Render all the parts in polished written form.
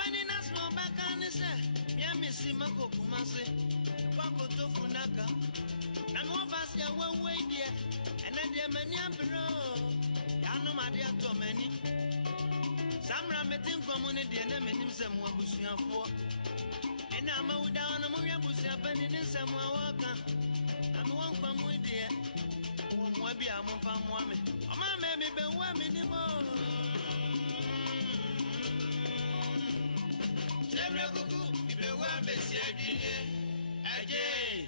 many national back on the set. Yamisi Mako Kumasi, Pako Tofunaka. And one of us are one way there, and then there many below. Yano Madia to many. Some Ramatin community and them in some Wabusia for. And I'm out down among Yabusia Penny in some Waka. I'm one from with dear. One will be a month from woman. Oh, my mammy, but one anymore. If the one be said, Ajay.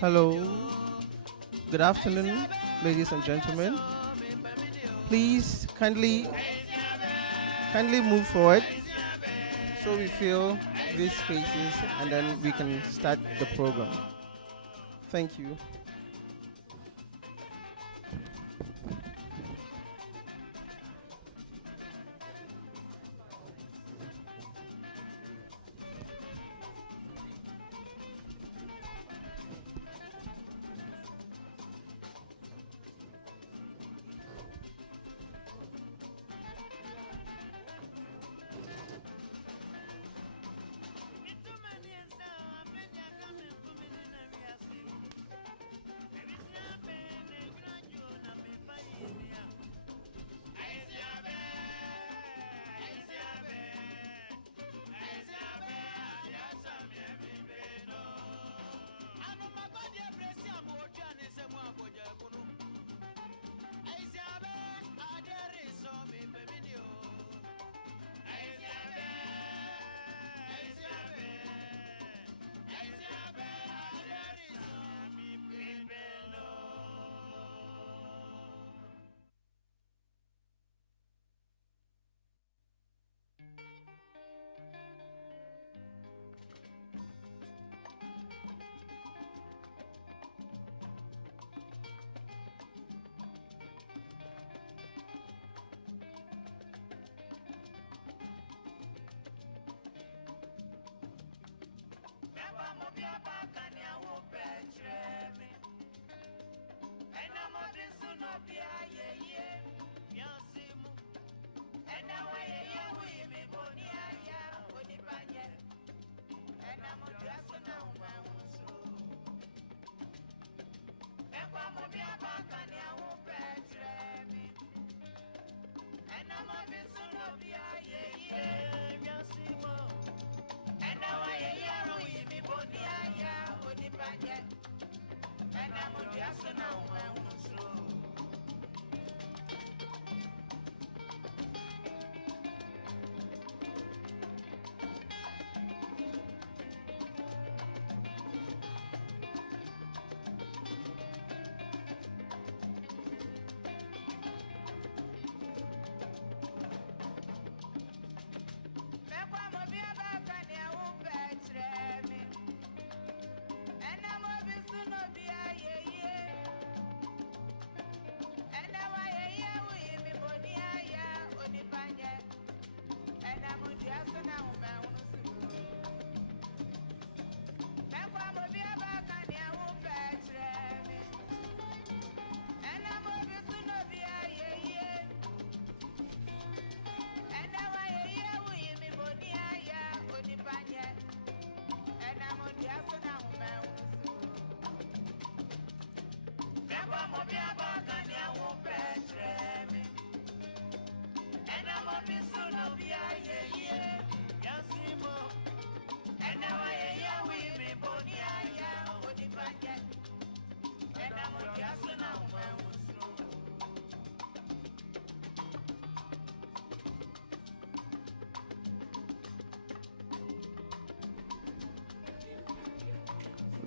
Hello, good afternoon, ladies and gentlemen. Please kindly move forward so we fill these spaces and then we can start the program. Thank you.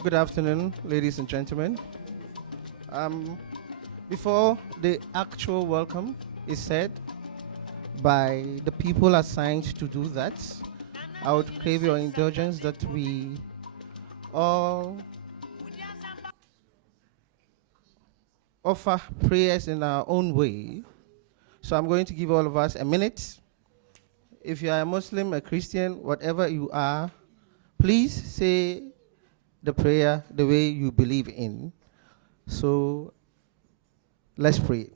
Good afternoon, ladies and gentlemen. Before the actual welcome is said by the people assigned to do that, I would crave your indulgence that we all offer prayers in our own way. So I'm going to give all of us a minute. If you are a Muslim, a Christian, whatever you are, please say the prayer the way you believe in. So let's pray.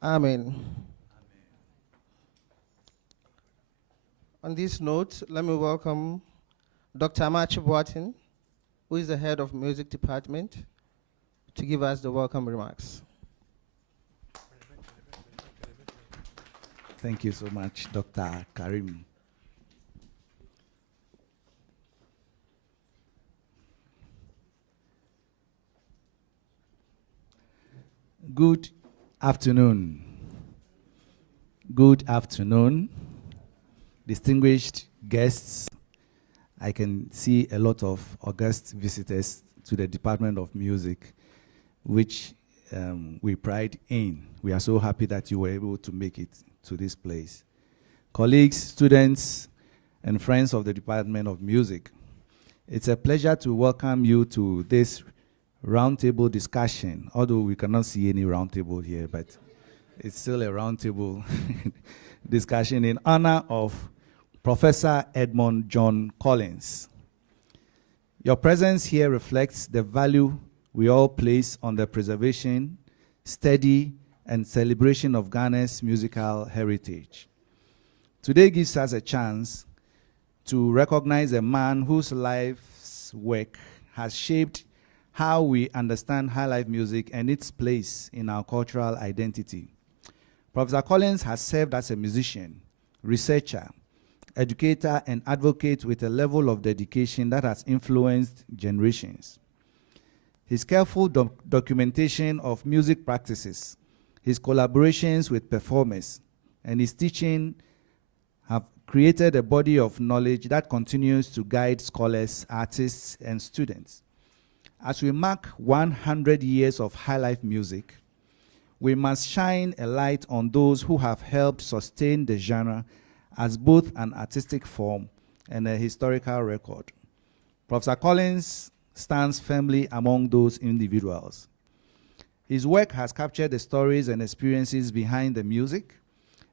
Amen. On this note, let me welcome Dr. Amachi Boatin, who is the head of music department, to give us the welcome remarks. Thank you so much, Dr. Karim. Good afternoon. Good afternoon, distinguished guests. I can see a lot of august visitors to the Department of Music, which we pride in. We are so happy that you were able to make it to this place. Colleagues, students, and friends of the Department of Music, it's a pleasure to welcome you to this roundtable discussion, although we cannot see any roundtable here, but it's still a roundtable discussion in honor of Professor Edmund John Collins. Your presence here reflects the value we all place on the preservation, study, and celebration of Ghana's musical heritage. Today gives us a chance to recognize a man whose life's work has shaped how we understand high-life music and its place in our cultural identity. Professor Collins has served as a musician, researcher, educator, and advocate with a level of dedication that has influenced generations. His careful documentation of music practices, his collaborations with performers, and his teaching have created a body of knowledge that continues to guide scholars, artists, and students. As we mark 100 years of high-life music, we must shine a light on those who have helped sustain the genre as both an artistic form and a historical record. Professor Collins stands firmly among those individuals. His work has captured the stories and experiences behind the music,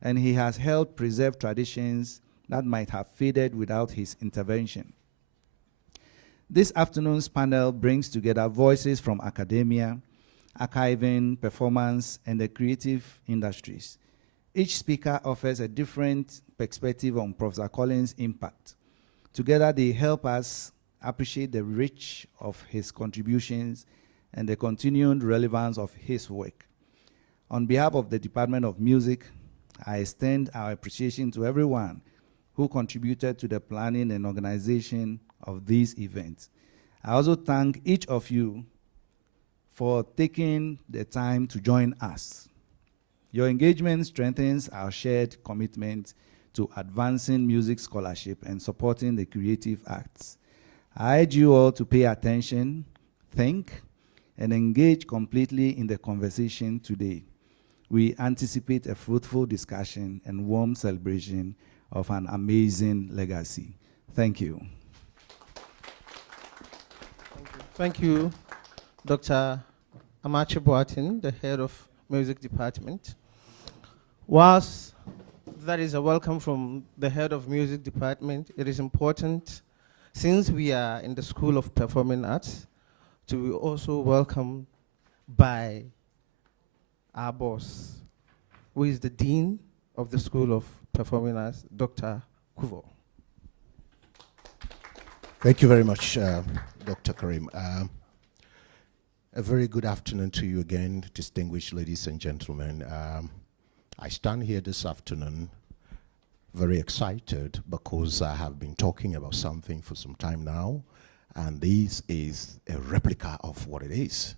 and he has helped preserve traditions that might have faded without his intervention. This afternoon's panel brings together voices from academia, archiving, performance, and the creative industries. Each speaker offers a different perspective on Professor Collins' impact. Together, they help us appreciate the reach of his contributions and the continued relevance of his work. On behalf of the Department of Music, I extend our appreciation to everyone who contributed to the planning and organization of these events. I also thank each of you for taking the time to join us. Your engagement strengthens our shared commitment to advancing music scholarship and supporting the creative arts. I urge you all to pay attention, think, and engage completely in the conversation today. We anticipate a fruitful discussion and warm celebration of an amazing legacy. Thank you. Thank you, Dr. Amache Boatin, the head of music department. Whilst that is a welcome from the head of music department, it is important, since we are in the School of Performing Arts, to be also welcomed by our boss, who is the Dean of the School of Performing Arts, Dr. Kuvo. Thank you very much, Dr. Karim. A very good afternoon to you again, distinguished ladies and gentlemen. I stand here this afternoon very excited because I have been talking about something for some time now, and this is a replica of what it is.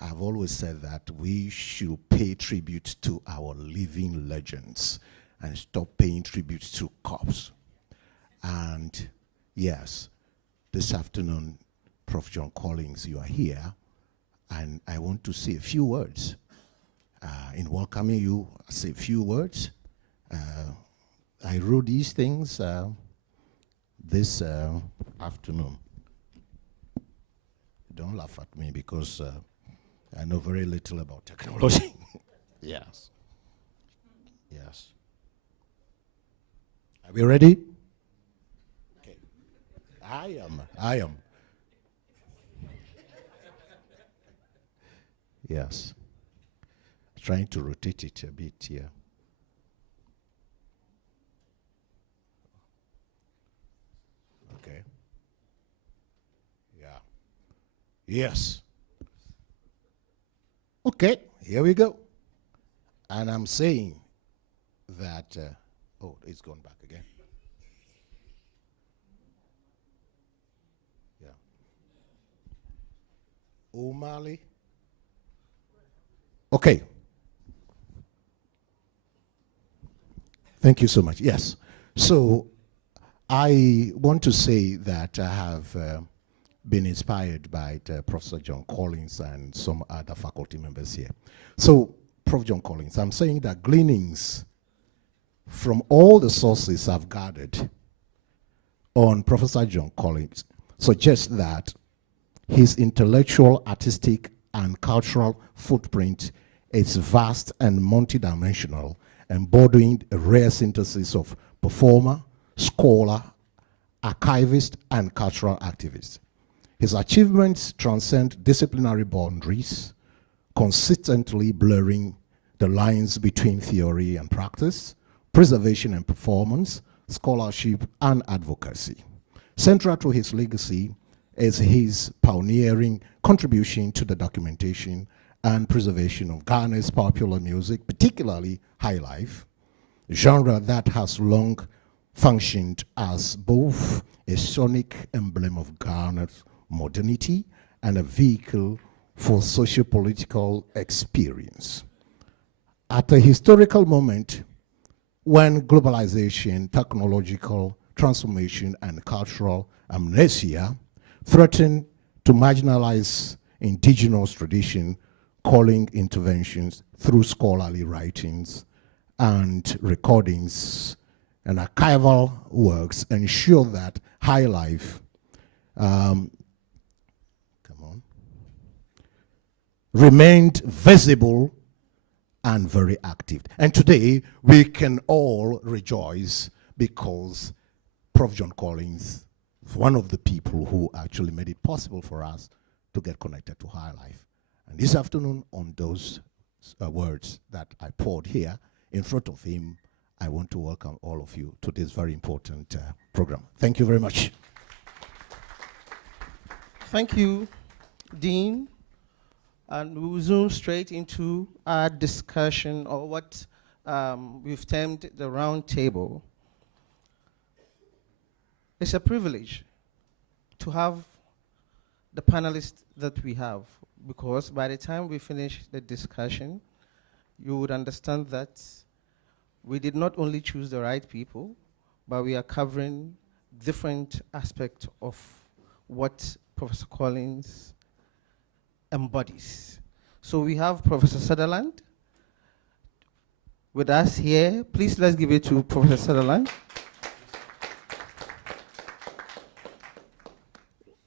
I've always said that we should pay tribute to our living legends and stop paying tribute to cops. And yes, this afternoon, Prof. John Collins, you are here, and I want to say a few words. In welcoming you, I say a few words. I wrote these things this afternoon. Don't laugh at me because I know very little about technology. Yes. Yes. Are we ready? Okay. I am. Yes. Trying to rotate it a bit here. Okay. Yeah. Yes. Okay, here we go. And I'm saying that, oh, it's gone back again. Yeah. O'Malley. Okay. Thank you so much. Yes. So I want to say that I have been inspired by Professor John Collins and some other faculty members here. So, Prof. John Collins, I'm saying that gleanings from all the sources I've gathered on Professor John Collins suggest that his intellectual, artistic, and cultural footprint is vast and multidimensional, embodying a rare synthesis of performer, scholar, archivist, and cultural activist. His achievements transcend disciplinary boundaries, consistently blurring the lines between theory and practice, preservation and performance, scholarship, and advocacy. Central to his legacy is his pioneering contribution to the documentation and preservation of Ghana's popular music, particularly highlife, genre that has long functioned as both a sonic emblem of Ghana's modernity and a vehicle for socio-political experience. At a historical moment when globalization, technological transformation, and cultural amnesia threaten to marginalize indigenous tradition, calling interventions through scholarly writings and recordings and archival works ensure that high life remained visible and very active. And today we can all rejoice because Prof. John Collins is one of the people who actually made it possible for us to get connected to high life. And this afternoon, on those words that I poured here in front of him, I want to welcome all of you to this very important program. Thank you very much. Thank you, Dean. And we'll zoom straight into our discussion, or what we've termed the round table. It's a privilege to have the panelists that we have, because by the time we finish the discussion, you would understand that we did not only choose the right people, but we are covering different aspects of what Professor Collins embodies. So we have Professor Sutherland with us here. Please let's give it to Professor Sutherland.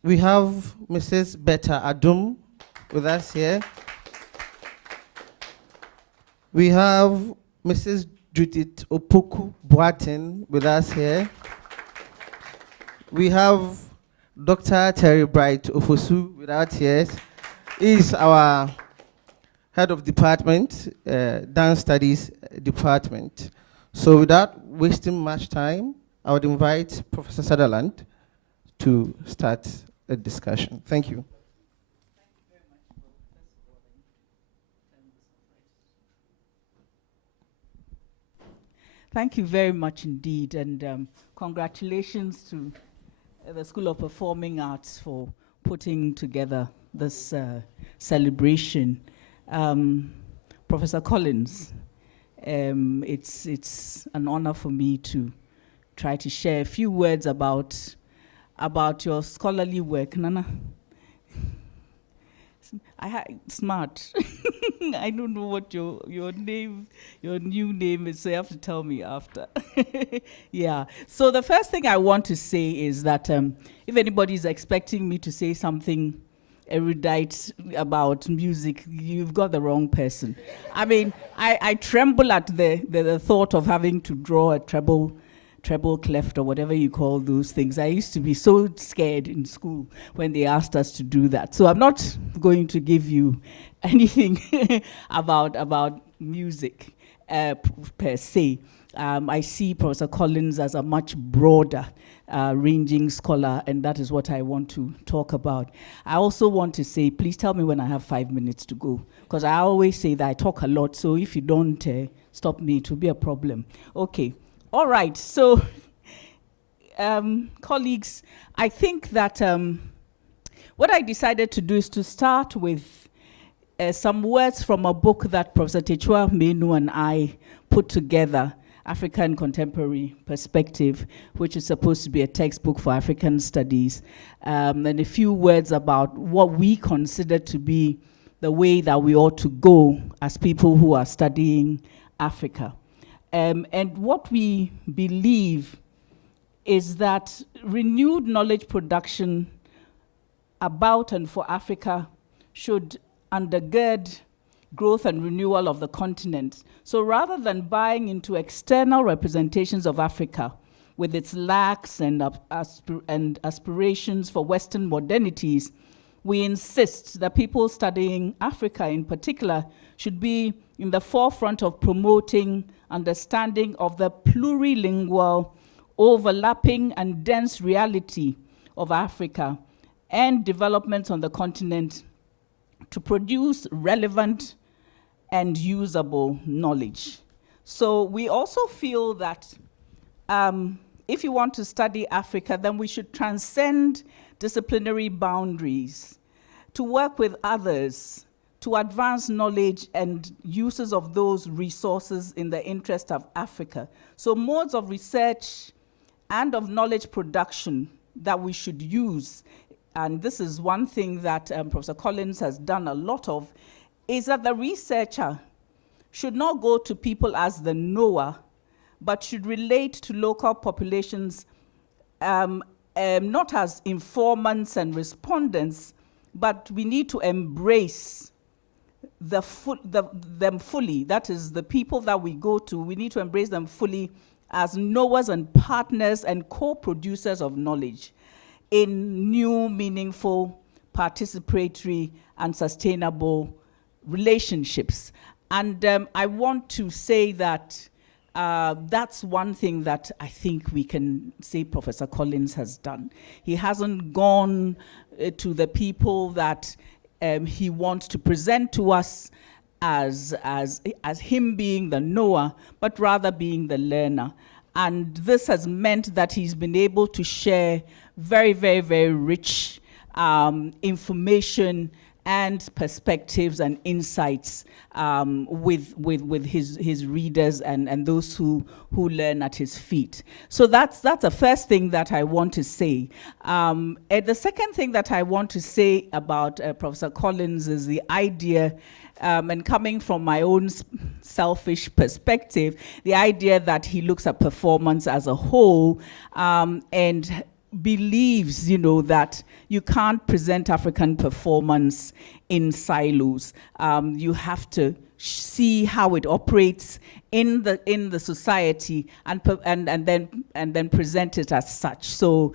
We have Mrs. Betta Adum with us here. We have Mrs. Judith Opoku Boatin with us here. We have Dr. Terry Bright Ofosu with us here. He is our head of department, dance studies department. So without wasting much time, I would invite Professor Sutherland to start a discussion. Thank you. Thank you very much indeed, and congratulations to the School of Performing Arts for putting together this celebration. Professor Collins, it's an honor for me to try to share a few words about your scholarly work, Nana. Smart. I don't know what your name, your new name is, so you have to tell me after. Yeah. So the first thing I want to say is that if anybody is expecting me to say something erudite about music, you've got the wrong person. I mean, I tremble at the thought of having to draw a treble clef or whatever you call those things. I used to be so scared in school when they asked us to do that. So I'm not going to give you anything about music per se. I see Professor Collins as a much broader ranging scholar, and that is what I want to talk about. I also want to say, please tell me when I have 5 minutes to go, because I always say that I talk a lot, so if you don't stop me, it will be a problem. Okay. All right, so colleagues, I think that what I decided to do is to start with some words from a book that Professor Techua Menu and I put together, African Contemporary Perspective, which is supposed to be a textbook for African studies, and a few words about what we consider to be the way that we ought to go as people who are studying Africa. And what we believe is that renewed knowledge production about and for Africa should undergird growth and renewal of the continent. So rather than buying into external representations of Africa with its lacks and aspirations for Western modernities, we insist that people studying Africa in particular should be in the forefront of promoting understanding of the plurilingual, overlapping and dense reality of Africa and developments on the continent to produce relevant and usable knowledge. So we also feel that if you want to study Africa, then we should transcend disciplinary boundaries to work with others to advance knowledge and uses of those resources in the interest of Africa. So modes of research and of knowledge production that we should use, and this is one thing that Professor Collins has done a lot of, is that the researcher should not go to people as the knower, but should relate to local populations not as informants and respondents, but we need to embrace them fully. That is, the people that we go to, we need to embrace them fully as knowers and partners and co-producers of knowledge in new, meaningful, participatory, and sustainable relationships. And I want to say that that's one thing that I think we can say Professor Collins has done. He hasn't gone to the people that he wants to present to us as him being the knower, but rather being the learner. And this has meant that he's been able to share very, very, very rich information and perspectives and insights with his readers and those who learn at his feet. So that's the first thing that I want to say. And the second thing that I want to say about Professor Collins is the idea, and coming from my own selfish perspective, the idea that he looks at performance as a whole, and believes, that you can't present African performance in silos. You have to see how it operates in the society and then present it as such. So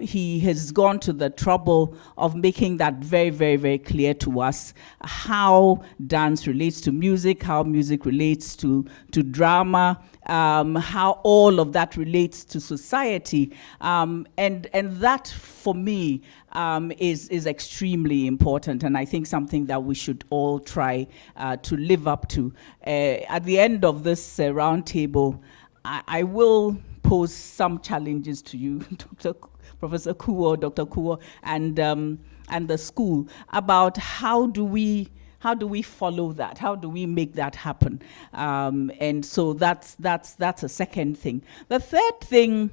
he has gone to the trouble of making that very, very, very clear to us, how dance relates to music, how music relates to drama, how all of that relates to society, and that for me is extremely important, and I think something that we should all try to live up to. At the end of this roundtable, I will pose some challenges to you, Professor Kuo, Dr. Kuo, and the school about how do we follow that? How do we make that happen? And so that's a second thing. The third thing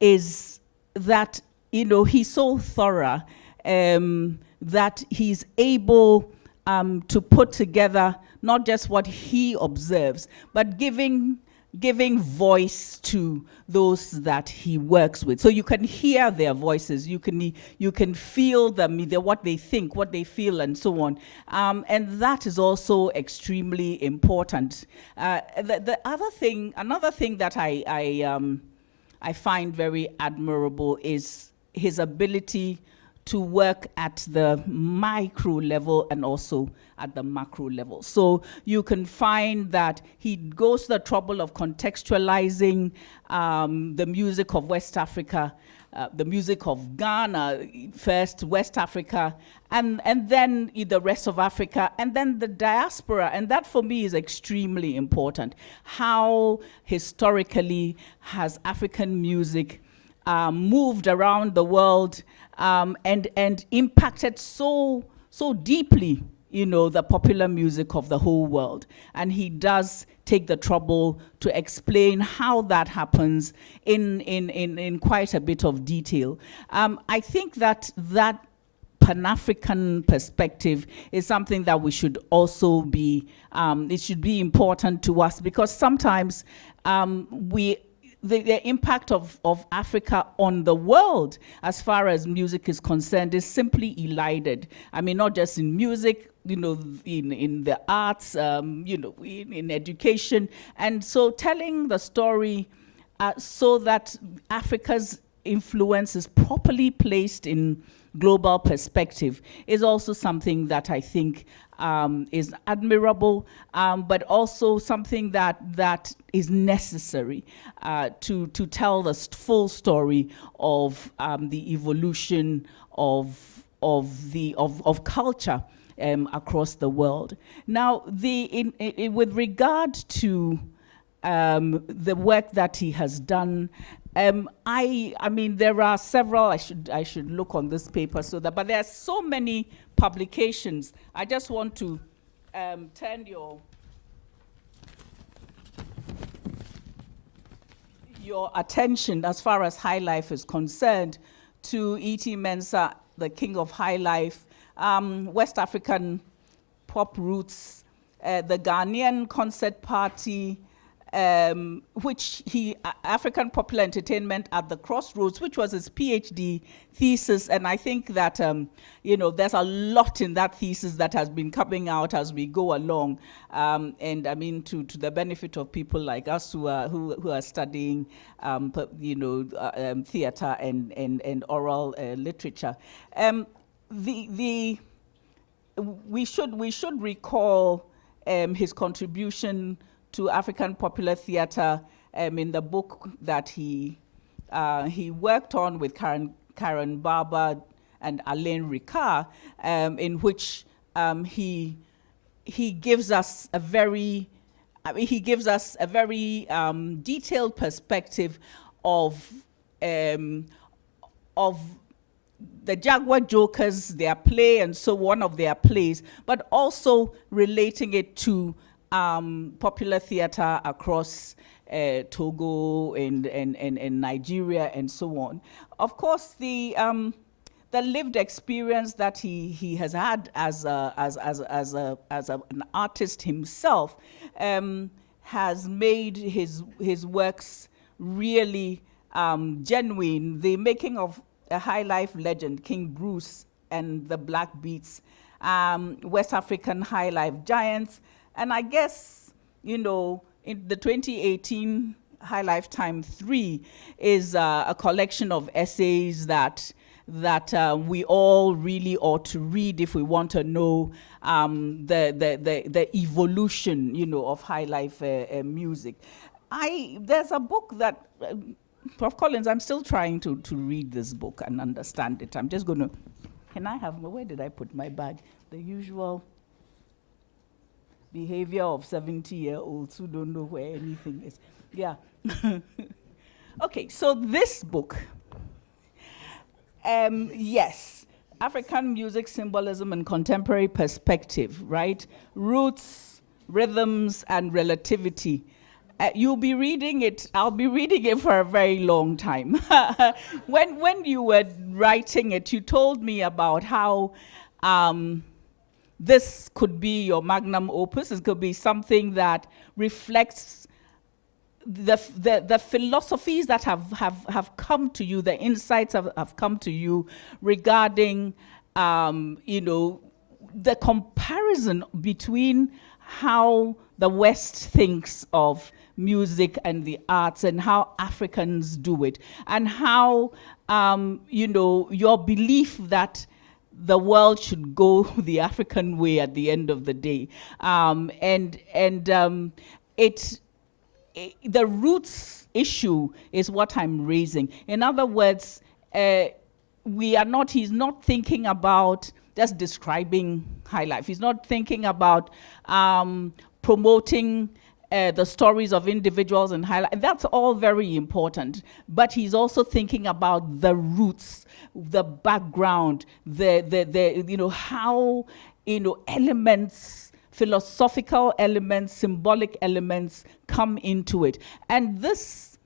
is that, he's so thorough that he's able to put together not just what he observes, but giving voice to those that he works with. So you can hear their voices, you can feel them, what they think, what they feel, and so on. And that is also extremely important. Another thing that I find very admirable is his ability to work at the micro level and also at the macro level. So you can find that he goes to the trouble of contextualizing the music of West Africa, the music of Ghana first, West Africa, and then the rest of Africa, and then the diaspora. And that for me is extremely important. How historically has African music moved around the world and impacted so deeply, the popular music of the whole world. And he does take the trouble to explain how that happens in quite a bit of detail. I think that Pan-African perspective is something that we should also be, it should be important to us, because sometimes the impact of Africa on the world as far as music is concerned is simply elided. I mean, not just in music, in the arts, in education. And so telling the story so that Africa's influence is properly placed in global perspective is also something that I think is admirable, but also something that is necessary to tell the full story of the evolution of culture across the world. Now, with regard to the work that he has done, I mean, there are several. I should look on this paper but there are so many publications. I just want to turn your attention, as far as high life is concerned, to E.T. Mensah, the king of high life, West African pop roots, the Ghanaian concert party, which African popular entertainment at the crossroads, which was his PhD thesis. And I think that, there's a lot in that thesis that has been coming out as we go along. And I mean, to the benefit of people like us who are studying, theater and oral literature. We should recall his contribution to African popular theater in the book that he worked on with Karen Barber and Alain Ricard, in which he gives us a very detailed perspective of the Jaguar Jokers, their play, and so one of their plays, but also relating it to popular theater across Togo and Nigeria and so on. Of course, the lived experience that he has had as an artist himself has made his works really genuine. The making of a high life legend, King Bruce and the Black Beats, West African high life giants, and I guess, you know, in the 2018 High Lifetime 3 is a collection of essays that we all really ought to read if we want to know the evolution, you know, of high life music. There's a book that Prof. Collins, I'm still trying to read this book and understand it. I'm just going to, can I have, where did I put my bag? The usual behavior of 70-year-olds who don't know where anything is. Yeah. Okay, so this book, yes, African music symbolism and contemporary perspective, right? Roots, rhythms, and relativity. You'll be reading it, I'll be reading it for a very long time. When you were writing it, you told me about how this could be your magnum opus. It could be something that reflects the philosophies that have come to you, the insights have come to you regarding, you know, the comparison between how the West thinks of music and the arts and how Africans do it, and how, you know, your belief that the world should go the African way at the end of the day. The roots issue is what I'm raising. In other words, he's not thinking about just describing high life. He's not thinking about promoting the stories of individuals and highlight. That's all very important. But he's also thinking about the roots, the background, the you know, how, you know, elements, philosophical elements, symbolic elements come into it. And this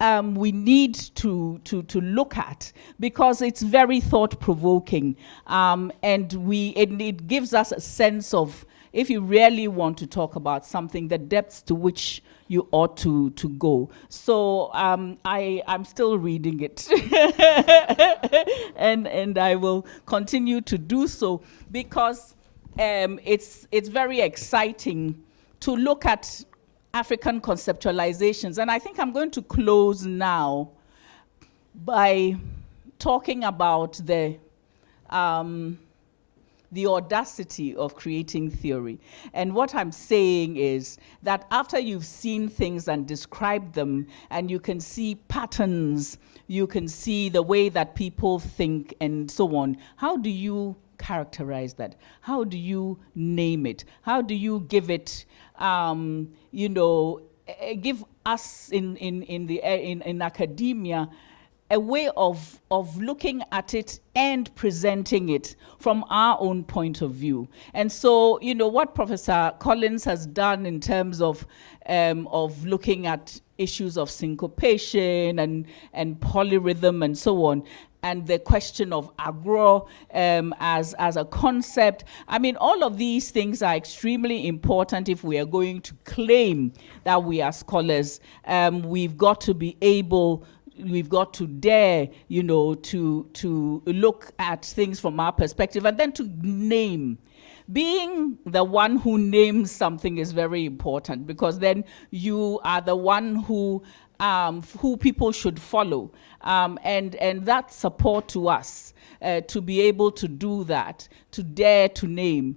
we need to look at, because it's very thought-provoking, and it gives us a sense of, if you really want to talk about something, the depths to which you ought to go. So I'm still reading it, and I will continue to do so, because it's very exciting to look at African conceptualizations. And I think I'm going to close now by talking about the audacity of creating theory. And what I'm saying is that after you've seen things and described them, and you can see patterns, you can see the way that people think and so on, how do you characterize that? How do you name it? How do you give it, you know, give us in academia a way of looking at it and presenting it from our own point of view? And so, you know, what Professor Collins has done in terms of looking at issues of syncopation and polyrhythm and so on, and the question of agro as a concept. I mean, all of these things are extremely important if we are going to claim that we are scholars. We've got to be able, we've got to dare, you know, to look at things from our perspective, and then to name. Being the one who names something is very important, because then you are the one who people should follow. And that's support to us. To be able to do that, to dare to name,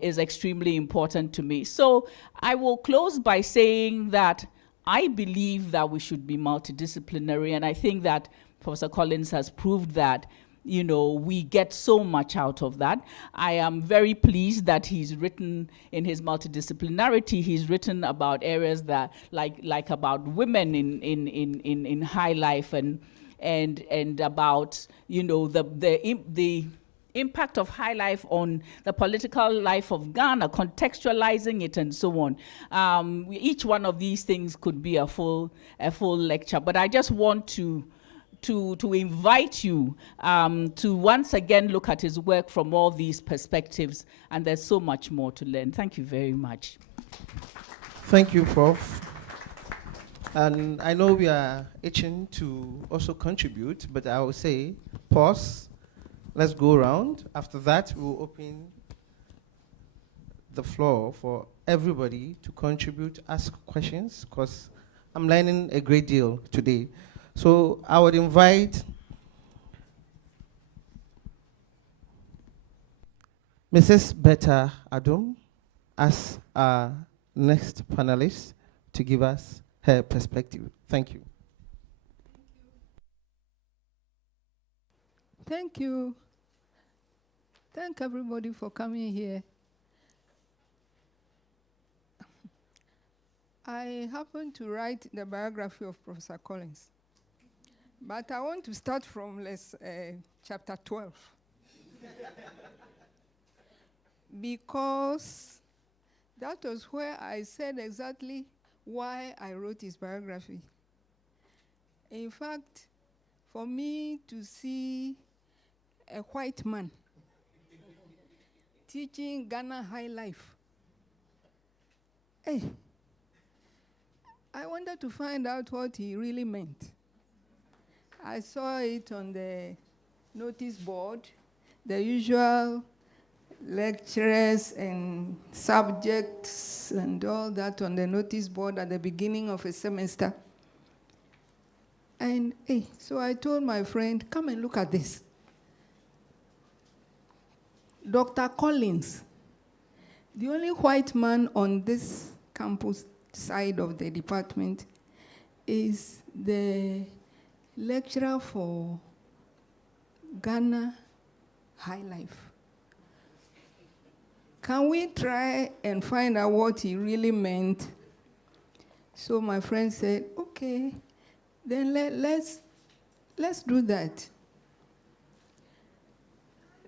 is extremely important to me. So I will close by saying that I believe that we should be multidisciplinary, and I think that Professor Collins has proved that, you know, we get so much out of that. I am very pleased that he's written, in his multidisciplinarity, he's written about areas that, like about women in high life, and and about, you know, the impact of high life on the political life of Ghana, contextualizing it and so on. Each one of these things could be a full lecture, but I just want to invite you to once again look at his work from all these perspectives, and there's so much more to learn. Thank you very much. Thank you, Prof. And I know we are itching to also contribute, but I will say, pause, let's go around. After that, we'll open the floor for everybody to contribute, ask questions, because I'm learning a great deal today. So I would invite Mrs. Betta Adum as our next panelist to give us her perspective. Thank you. Thank you. Thank everybody for coming here. I happened to write the biography of Professor Collins, but I want to start from chapter 12. Because that was where I said exactly why I wrote his biography. In fact, for me to see a white man teaching Ghana high life, hey, I wanted to find out what he really meant. I saw it on the notice board, the usual lecturers and subjects and all that on the notice board at the beginning of a semester. And hey, so I told my friend, come and look at this. Dr. Collins, the only white man on this campus side of the department, is the lecturer for Ghana High Life. Can we try and find out what he really meant? So my friend said, okay, then let's do that.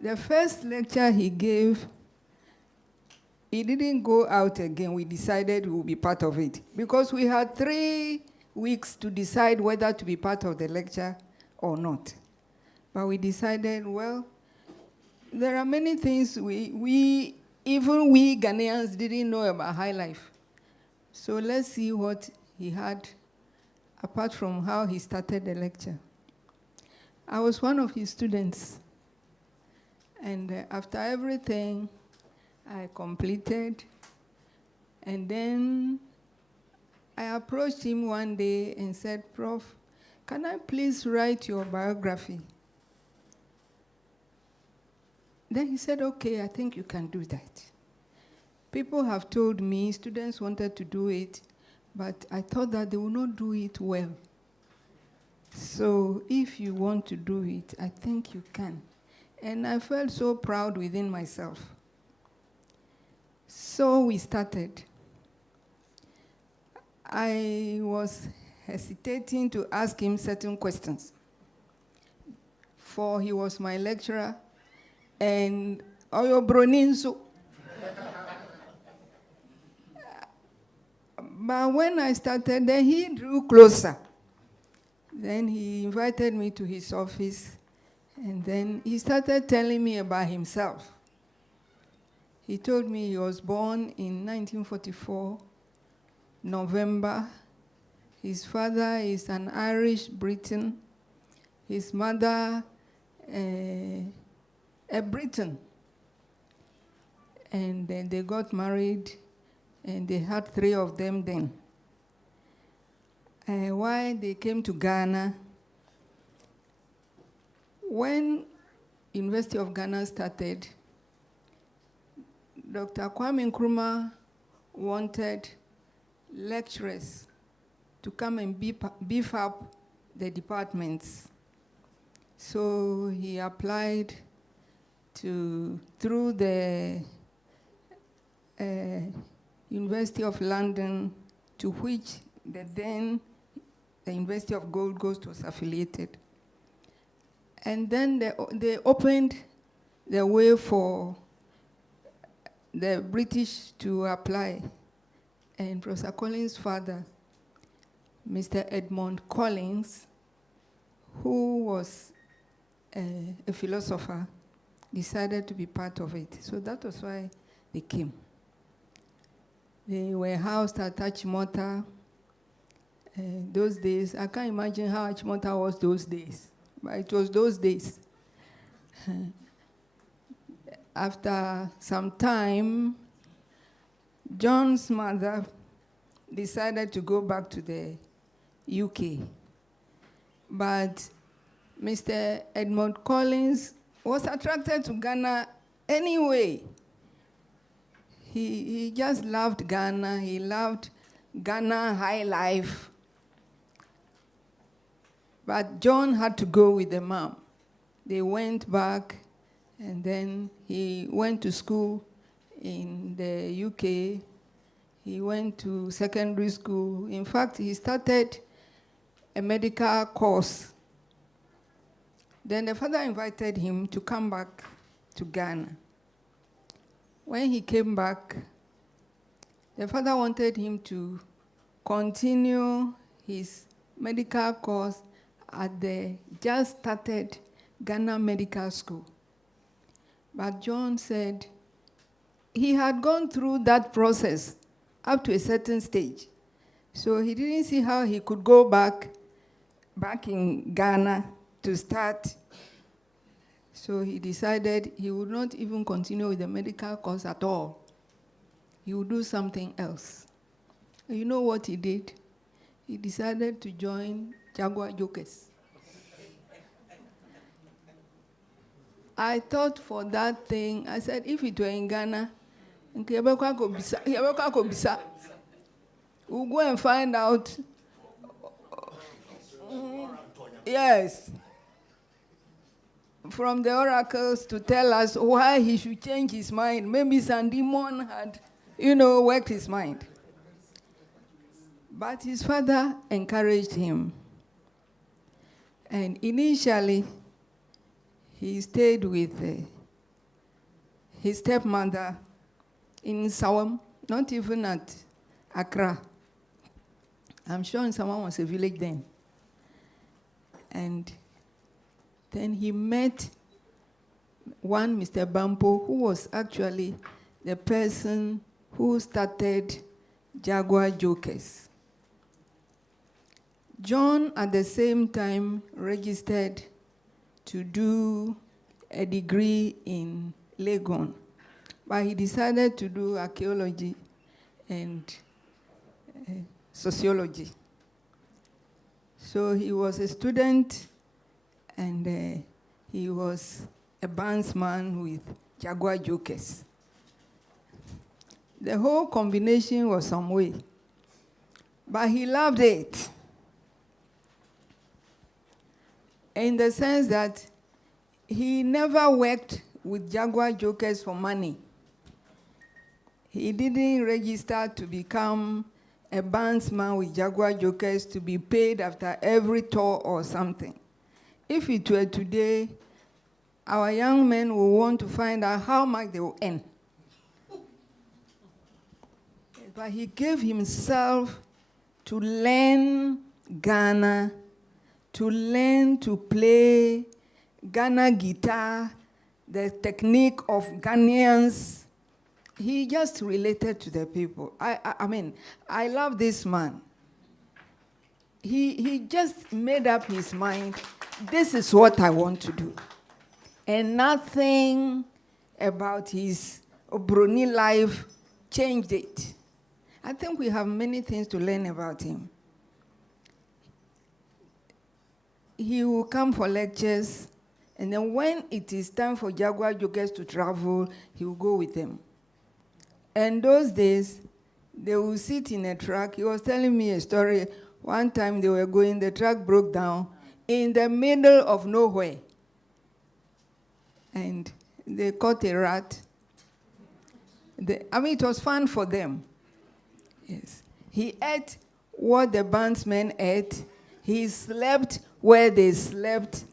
The first lecture he gave, he didn't go out again. We decided we would be part of it, because we had 3 weeks to decide whether to be part of the lecture or not. But we decided, well, there are many things even we Ghanaians didn't know about high life. So let's see what he had, apart from how he started the lecture. I was one of his students. And after everything, I completed. And then I approached him one day and said, Prof, can I please write your biography? Then he said, okay, I think you can do that. People have told me students wanted to do it, but I thought that they would not do it well. So if you want to do it, I think you can. And I felt so proud within myself. So we started. I was hesitating to ask him certain questions, for he was my lecturer, and Oyo Broninso. But when I started, then he drew closer. Then he invited me to his office, and then he started telling me about himself. He told me he was born in 1944, November. His father is an Irish Briton. His mother, a Briton. And then they got married, and they had 3 of them then. Why they came to Ghana, when University of Ghana started, Dr. Kwame Nkrumah wanted lecturers to come and beef up the departments. So he applied through the University of London, to which the University of Gold Coast was affiliated. And then they opened the way for the British to apply. And Professor Collins' father, Mr. Edmund Collins, who was a philosopher, decided to be part of it. So that was why they came. They were housed at Achimota. Those days, I can't imagine how Achimota was those days, but it was those days. After some time, John's mother decided to go back to the UK. But Mr. Edmund Collins was attracted to Ghana anyway. He just loved Ghana. He loved Ghana high life. But John had to go with the mom. They went back, and then he went to school in the UK. He went to secondary school. In fact, he started a medical course. Then the father invited him to come back to Ghana. When he came back, the father wanted him to continue his medical course at the just started Ghana Medical School. But John said he had gone through that process up to a certain stage. So he didn't see how he could go back in Ghana to start. So he decided he would not even continue with the medical course at all. He would do something else. And you know what he did? He decided to join Jaguar Jokers. I thought for that thing, I said, if it were in Ghana, we'll go and find out. Yes. From the oracles to tell us why he should change his mind. Maybe some demon had, worked his mind. But his father encouraged him. And initially, he stayed with his stepmother in Sawam, not even at Accra. I'm sure in Sawam was a village then. And then he met one Mr. Bampo, who was actually the person who started Jaguar Jokers. John, at the same time, registered to do a degree in Legon, but he decided to do archaeology and sociology. So he was a student, and he was a bandsman with Jaguar Jokers. The whole combination was some way, but he loved it. In the sense that he never worked with Jaguar Jokers for money. He didn't register to become a bandsman with Jaguar Jokers to be paid after every tour or something. If it were today, our young men will want to find out how much they will earn. But he gave himself to learn Ghana, to learn to play Ghana guitar, the technique of Ghanaians. He just related to the people. I love this man. He just made up his mind, this is what I want to do. And nothing about his Obroni life changed it. I think we have many things to learn about him. He will come for lectures, and then when it is time for Jaguar Jokers to travel, he will go with them. And those days, they will sit in a truck. He was telling me a story. One time they were going, the truck broke down in the middle of nowhere. And they caught a rat. It was fun for them. Yes. He ate what the bandsmen ate. He slept where they slept.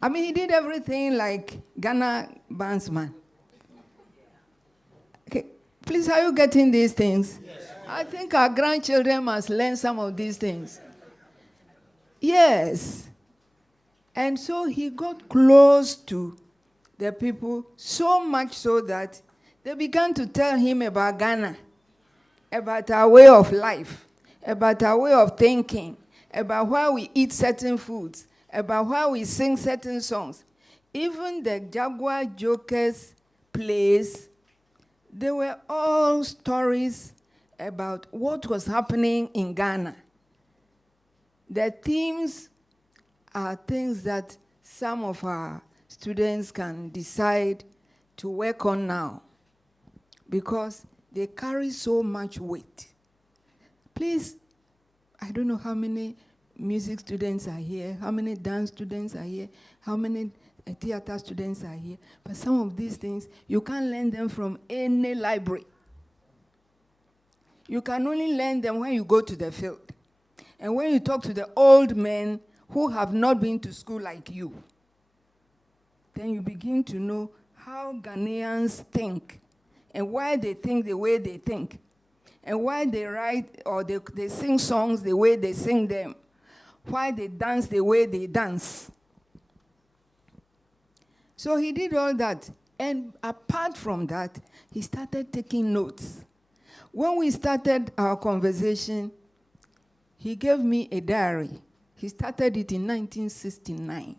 I mean, he did everything like Ghana bandsman. Okay, please, are you getting these things? Yes. I think our grandchildren must learn some of these things. Yes. And so he got close to the people, so much so that they began to tell him about Ghana, about our way of life, about our way of thinking, about why we eat certain foods, about why we sing certain songs. Even the Jaguar Jokers plays, they were all stories about what was happening in Ghana. The themes are things that some of our students can decide to work on now because they carry so much weight. Please, I don't know how many music students are here, how many dance students are here, how many theater students are here, but some of these things, you can't learn them from any library. You can only learn them when you go to the field. And when you talk to the old men who have not been to school like you, then you begin to know how Ghanaians think and why they think the way they think and why they write or they sing songs the way they sing them, why they dance the way they dance. So he did all that. And apart from that, he started taking notes. When we started our conversation, he gave me a diary. He started it in 1969.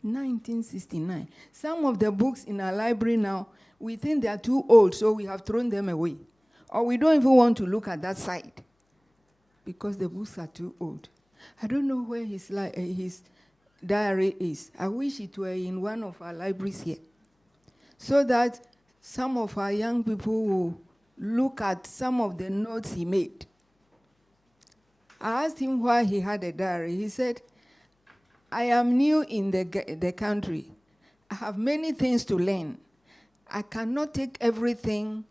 1969. Some of the books in our library now, we think they are too old, so we have thrown them away. Or we don't even want to look at that side because the books are too old. I don't know where his diary is. I wish it were in one of our libraries here, so that some of our young people will look at some of the notes he made. I asked him why he had a diary. He said, I am new in the country. I have many things to learn. I cannot take everything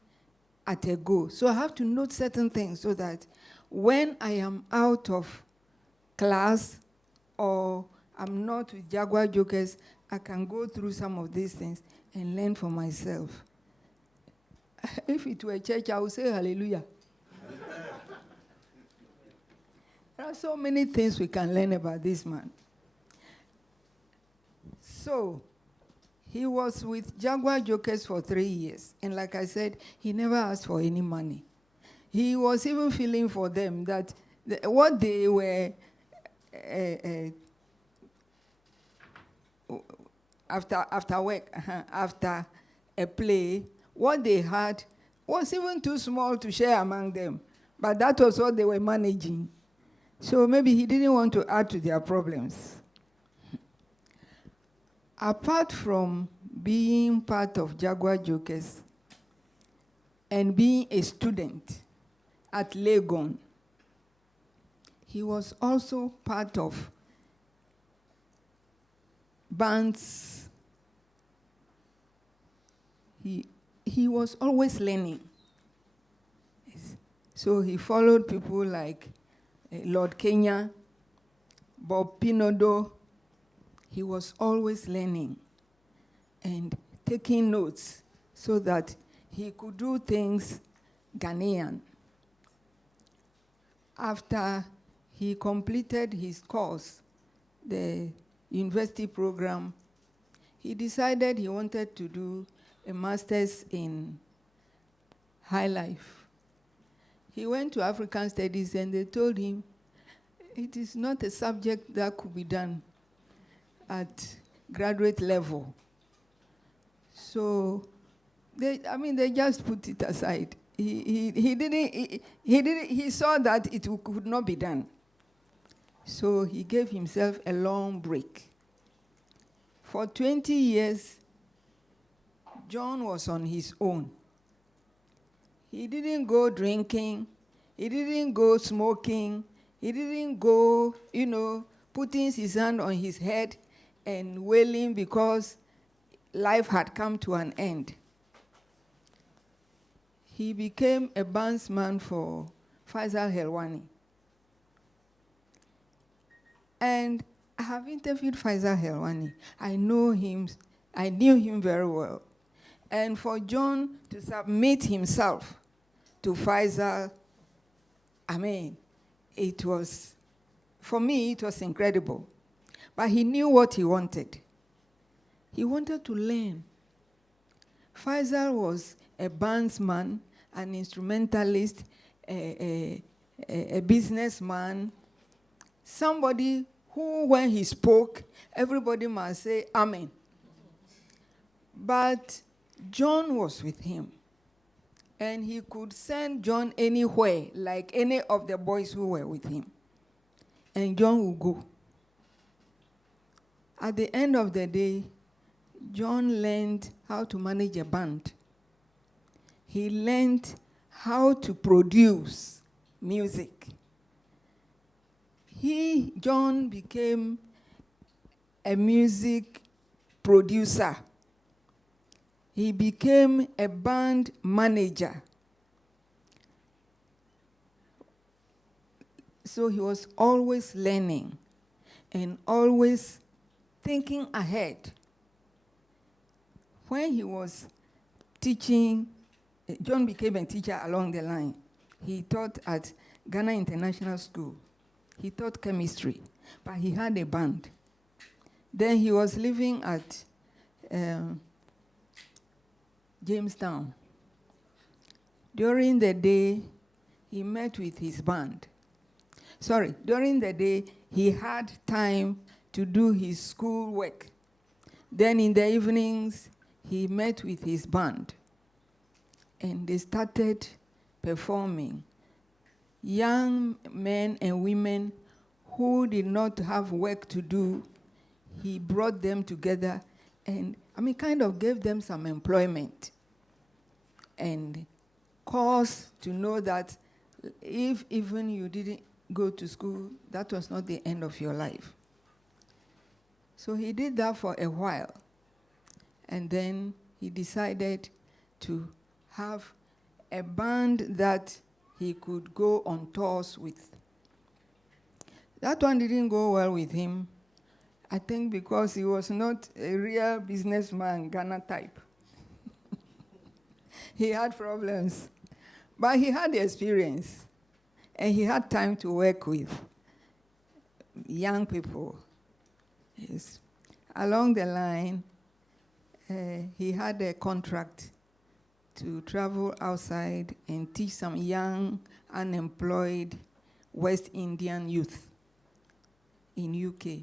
at a go. So I have to note certain things so that when I am out of class or I'm not with Jaguar Jokers, I can go through some of these things and learn for myself. If it were church, I would say hallelujah. There are so many things we can learn about this man. So, he was with Jaguar Jokers for 3 years. And like I said, he never asked for any money. He was even feeling for them that what they were, after work, after a play, what they had was even too small to share among them. But that was what they were managing. So maybe he didn't want to add to their problems. Apart from being part of Jaguar Jokers and being a student at Legon, he was also part of bands. He was always learning. So he followed people like Lord Kenya, Bob Pinodo. He was always learning and taking notes so that he could do things Ghanaian. After he completed his course, the university program, he decided he wanted to do a master's in high life. He went to African Studies and they told him it is not a subject that could be done at graduate level. So they just put it aside. He saw that it could not be done. So he gave himself a long break. For 20 years, John was on his own. He didn't go drinking. He didn't go smoking. He didn't go, putting his hand on his head and wailing because life had come to an end. He became a bandsman for Faisal Helwani. And I have interviewed Faisal Helwani. I knew him very well. And for John to submit himself to Faisal, it was, for me, it was incredible. But he knew what he wanted. He wanted to learn. Faisal was a bandsman, an instrumentalist, a businessman, somebody who, when he spoke, everybody must say, Amen. But John was with him. And he could send John anywhere, like any of the boys who were with him. And John would go. At the end of the day, John learned how to manage a band. He learned how to produce music. John became a music producer. He became a band manager. So he was always learning and always thinking ahead. When he was teaching, John became a teacher along the line. He taught at Ghana International School. He taught chemistry, but he had a band. Then he was living at Jamestown. During the day, he met with his band. During the day, he had time to do his school work. Then in the evenings, he met with his band. And they started performing. Young men and women who did not have work to do, he brought them together and, kind of gave them some employment. And caused to know that if even you didn't go to school, that was not the end of your life. So he did that for a while. And then he decided to have a band that he could go on tours with. That one didn't go well with him, I think because he was not a real businessman, Ghana type. He had problems. But he had the experience, and he had time to work with young people. Yes. Along the line, he had a contract to travel outside and teach some young, unemployed West Indian youth in UK.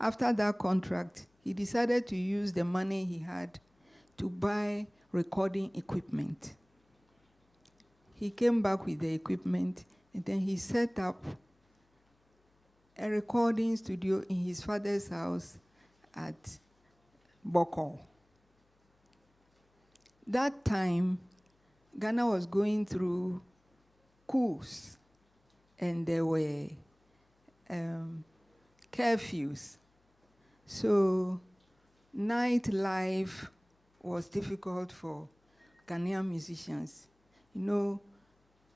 After that contract, he decided to use the money he had to buy recording equipment. He came back with the equipment, and then he set up a recording studio in his father's house at Boko. That time, Ghana was going through coups, and there were curfews. So nightlife was difficult for Ghanaian musicians. You know,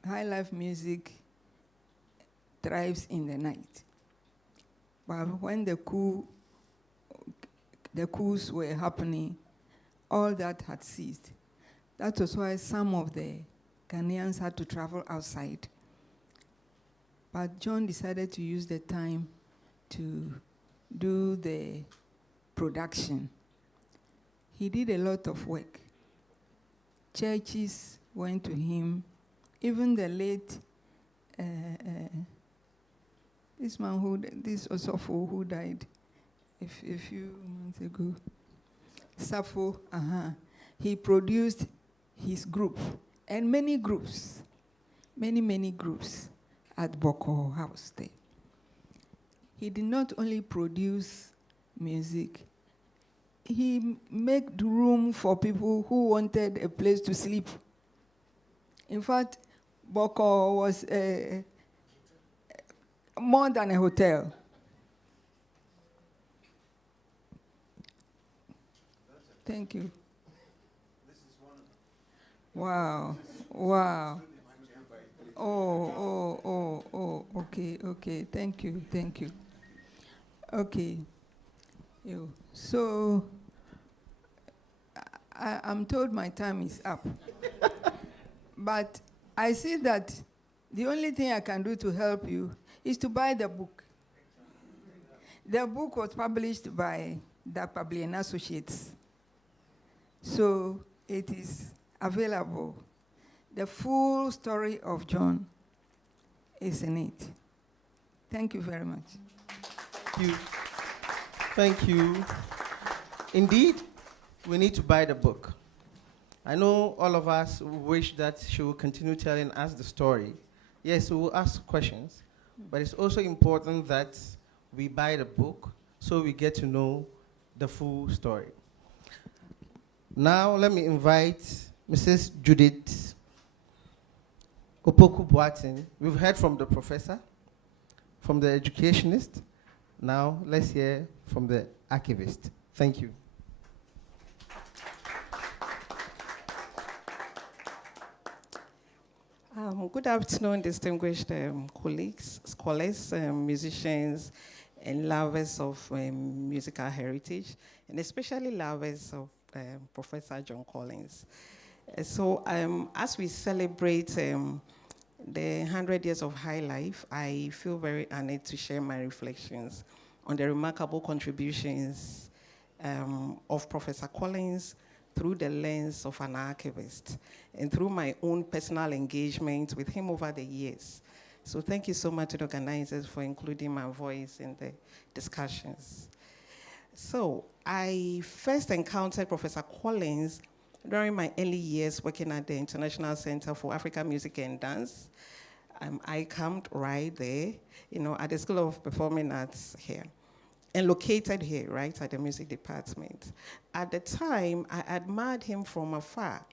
high life music thrives in the night. But when the coups were happening, all that had ceased. That was why some of the Ghanaians had to travel outside. But John decided to use the time to do the production. He did a lot of work. Churches went to him. Even the late, this Osofo who died a few months ago, Safo, he produced his group, and many groups, many groups at Boko House there. He did not only produce music, he made room for people who wanted a place to sleep. In fact, Boko was more than a hotel. Thank you. Wow. Okay. Thank you. Okay. So I'm told my time is up. But I see that the only thing I can do to help you is to buy the book. The book was published by Dapabli and Associates. So it is available. The full story of John is in it. Thank you very much. Thank you. Thank you. Indeed, we need to buy the book. I know all of us wish that she will continue telling us the story. Yes, we will ask questions, but it's also important that we buy the book so we get to know the full story. Now, let me invite Mrs. Judith Opoku Boatin. We've heard from the professor, from the educationist. Now, let's hear from the archivist. Thank you. Good afternoon, distinguished colleagues, scholars, musicians, and lovers of musical heritage, and especially lovers of Professor John Collins. So as we celebrate the 100 years of high life, I feel very honored to share my reflections on the remarkable contributions of Professor Collins through the lens of an archivist and through my own personal engagement with him over the years. So thank you so much to the organizers for including my voice in the discussions. So I first encountered Professor Collins during my early years working at the International Center for African Music and Dance. I camped right there, at the School of Performing Arts here, and located here, right at the music department. At the time, I admired him from afar.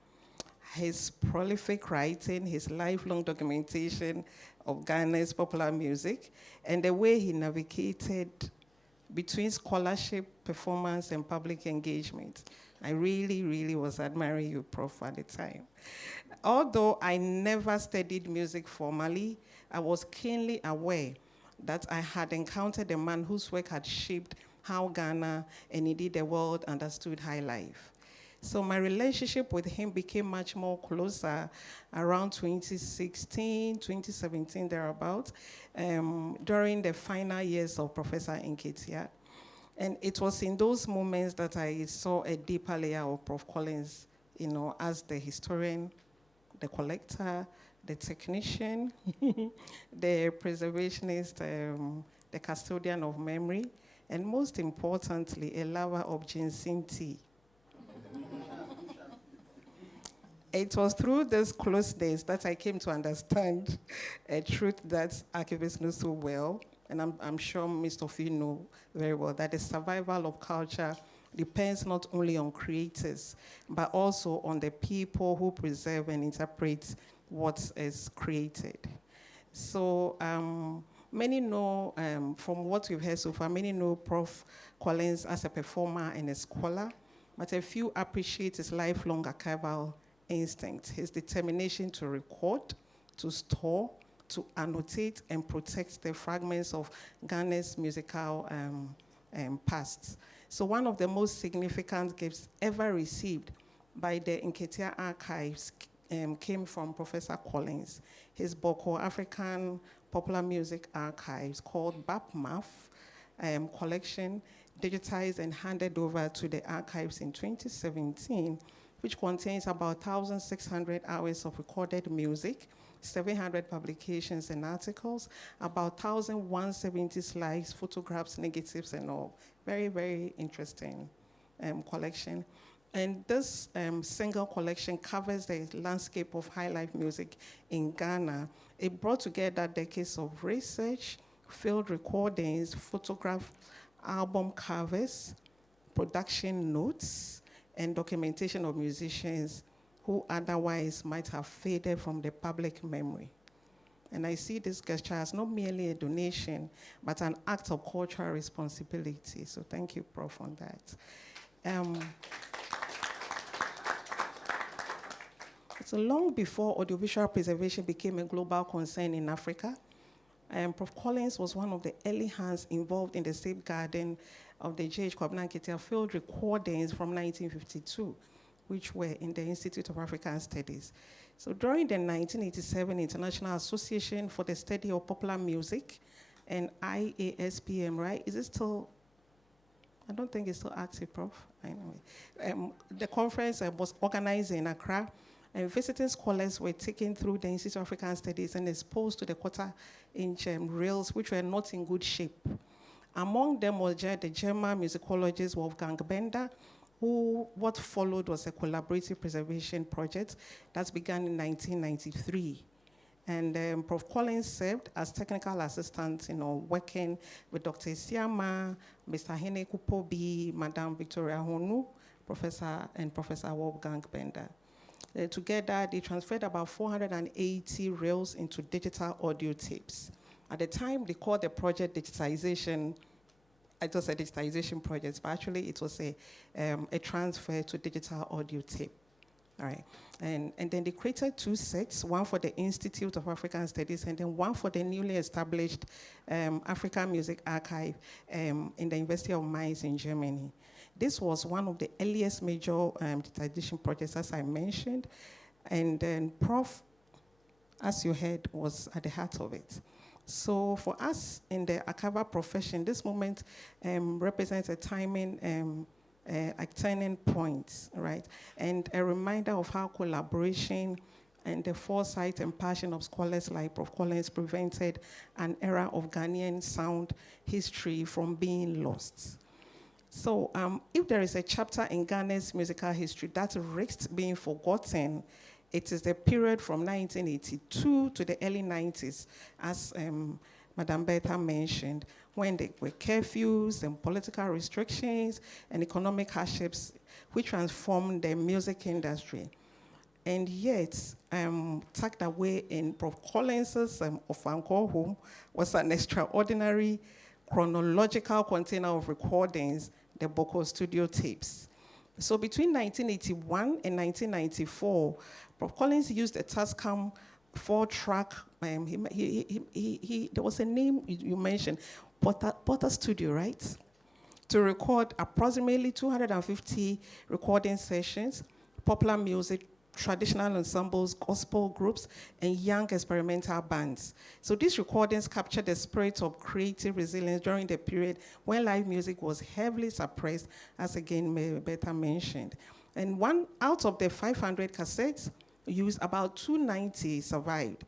His prolific writing, his lifelong documentation of Ghana's popular music, and the way he navigated between scholarship, performance, and public engagement. I really, really was admiring you, Prof, at the time. Although I never studied music formally, I was keenly aware that I had encountered a man whose work had shaped how Ghana and indeed the world understood high life. So my relationship with him became much more closer around 2016, 2017, thereabout, during the final years of Professor Nketia. And it was in those moments that I saw a deeper layer of Prof. Collins, as the historian, the collector, the technician, the preservationist, the custodian of memory, and most importantly, a lover of ginseng tea. It was through this closeness that I came to understand a truth that archivists know so well, and I'm sure most of you know very well, that the survival of culture depends not only on creators, but also on the people who preserve and interpret what is created. So many know, from what we've heard so far, many know Prof. Collins as a performer and a scholar, but a few appreciate his lifelong archival instinct, his determination to record, to store, to annotate and protect the fragments of Ghana's musical past. So one of the most significant gifts ever received by the Nketia archives came from Professor Collins. His book, African Popular Music Archives, called BAPMAF collection, digitized and handed over to the archives in 2017, which contains about 1,600 hours of recorded music, 700 publications and articles, about 1,170 slides, photographs, negatives, and all. Very, very interesting collection. And this single collection covers the landscape of high life music in Ghana. It brought together decades of research, field recordings, photograph, album covers, production notes, and documentation of musicians who otherwise might have faded from the public memory. And I see this gesture as not merely a donation, but an act of cultural responsibility. So thank you, Prof, on that. So long before audiovisual preservation became a global concern in Africa, Prof. Collins was one of the early hands involved in the safeguarding of the J.H. Kwabena Nketia field recordings from 1952, which were in the Institute of African Studies. So during the 1987 International Association for the Study of Popular Music, and IASPM, right? Is it still, I don't think it's still active, Prof. Anyway, the conference was organized in Accra, and visiting scholars were taken through the Institute of African Studies and exposed to the quarter-inch reels, which were not in good shape. Among them was the German musicologist Wolfgang Bender, what followed was a collaborative preservation project that began in 1993. And Prof. Collins served as technical assistant, working with Dr. Siama, Mr. Hene Kupobi, Madame Victoria Honu, Professor Wolfgang Bender. Together, they transferred about 480 reels into digital audio tapes. At the time, they called the project digitization. It was a digitization project, but actually it was a transfer to digital audio tape. All right, and then they created 2 sets, one for the Institute of African Studies and then one for the newly established African Music Archive in the University of Mainz in Germany. This was one of the earliest major digitization projects, as I mentioned, and then Prof, as you heard, was at the heart of it. So for us in the archival profession, this moment represents a timing turning point, right? And a reminder of how collaboration and the foresight and passion of scholars like Prof. Collins prevented an era of Ghanaian sound history from being lost. So if there is a chapter in Ghana's musical history that risks being forgotten, it is the period from 1982 to the early 90s, as Madam Bertha mentioned, when there were curfews and political restrictions and economic hardships which transformed the music industry. And yet, tucked away in Prof. Collins's Ofanko home was an extraordinary chronological container of recordings, the Boko studio tapes. So between 1981 and 1994, Prof. Collins used a Tascam 4-track, there was a name you mentioned, Potter Studio, right? To record approximately 250 recording sessions, popular music, traditional ensembles, gospel groups, and young experimental bands. So these recordings captured the spirit of creative resilience during the period when live music was heavily suppressed, as again Beta mentioned. And one out of the 500 cassettes used, about 290 survived,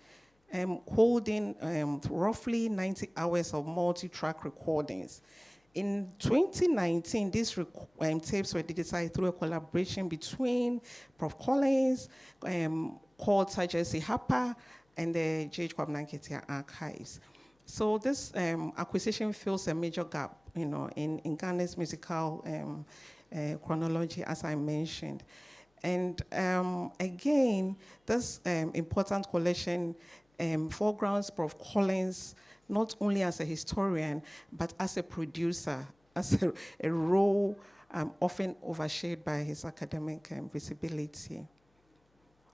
holding roughly 90 hours of multi-track recordings. In 2019, these tapes were digitized through a collaboration between Prof. Collins, called Sajesi Hapa, and the J.H. Kwabena Nketia Archives. So this acquisition fills a major gap, in Ghana's musical chronology, as I mentioned. And again, this important collection foregrounds Prof. Collins not only as a historian, but as a producer, as a role often overshadowed by his academic visibility.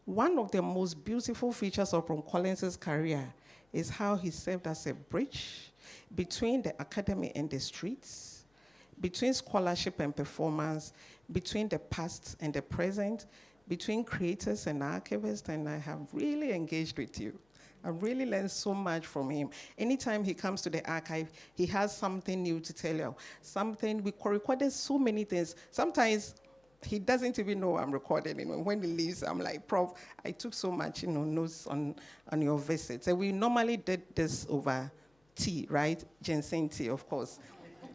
One of the most beautiful features of Prof. Collins's career is how he served as a bridge between the academy and the streets, between scholarship and performance, between the past and the present, between creators and archivists, and I have really engaged with you. I've really learned so much from him. Anytime he comes to the archive, he has something new to tell you. We recorded so many things. Sometimes he doesn't even know I'm recording. When he leaves, I'm like, Prof, I took so much notes on your visits. And we normally did this over tea, right? Ginseng tea, of course.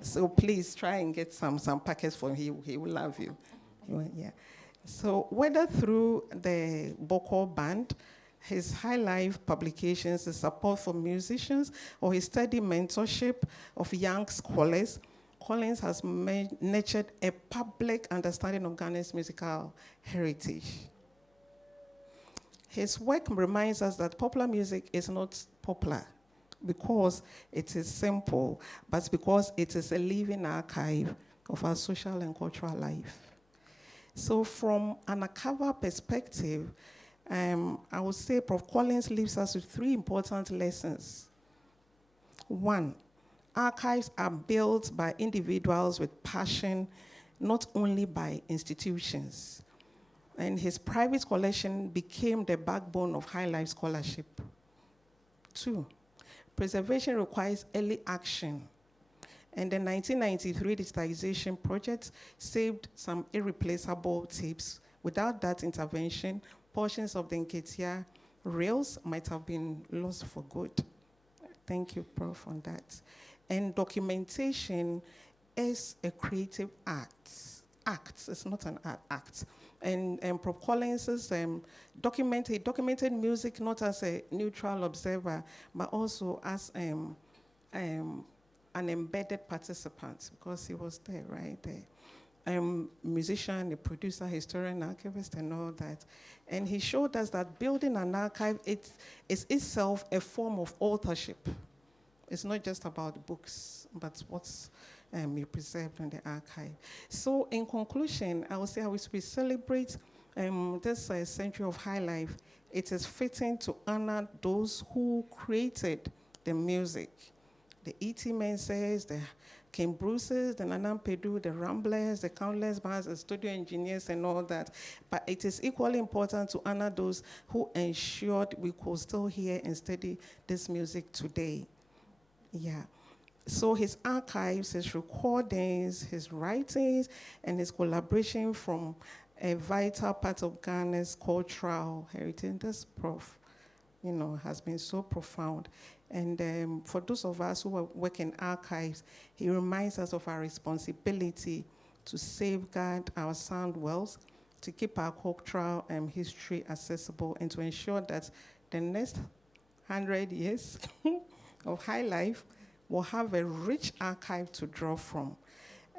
So please try and get some packets for him. He will love you. Yeah. So whether through the Boko Band, his high life publications, his support for musicians, or his steady mentorship of young scholars, Collins has nurtured a public understanding of Ghana's musical heritage. His work reminds us that popular music is not popular because it is simple, but because it is a living archive of our social and cultural life. So from an archival perspective, I would say Prof. Collins leaves us with 3 important lessons. One, archives are built by individuals with passion, not only by institutions. And his private collection became the backbone of High Life scholarship. Two, preservation requires early action. And the 1993 digitization project saved some irreplaceable tapes. Without that intervention, portions of the Nketia rails might have been lost for good. Thank you, Prof, on that. And documentation is a creative act. It's not an act. And Prof Collins's documented music not as a neutral observer, but also as an embedded participant, because he was there, right there. Musician, a producer, historian, archivist, and all that. And he showed us that building an archive is itself a form of authorship. It's not just about books, but what's you preserved in the archive. So in conclusion, I would say as we celebrate this century of High Life, it is fitting to honor those who created the music. The E.T. Menses, the King Bruces, the Nanan Pedu, the Ramblers, the countless bands, the studio engineers, and all that. But it is equally important to honor those who ensured we could still hear and study this music today. Yeah. So his archives, his recordings, his writings, and his collaboration from a vital part of Ghana's cultural heritage. This Prof, has been so profound. And for those of us who work in archives, he reminds us of our responsibility to safeguard our sound wells, to keep our cultural history accessible, and to ensure that the next 100 years of High Life will have a rich archive to draw from.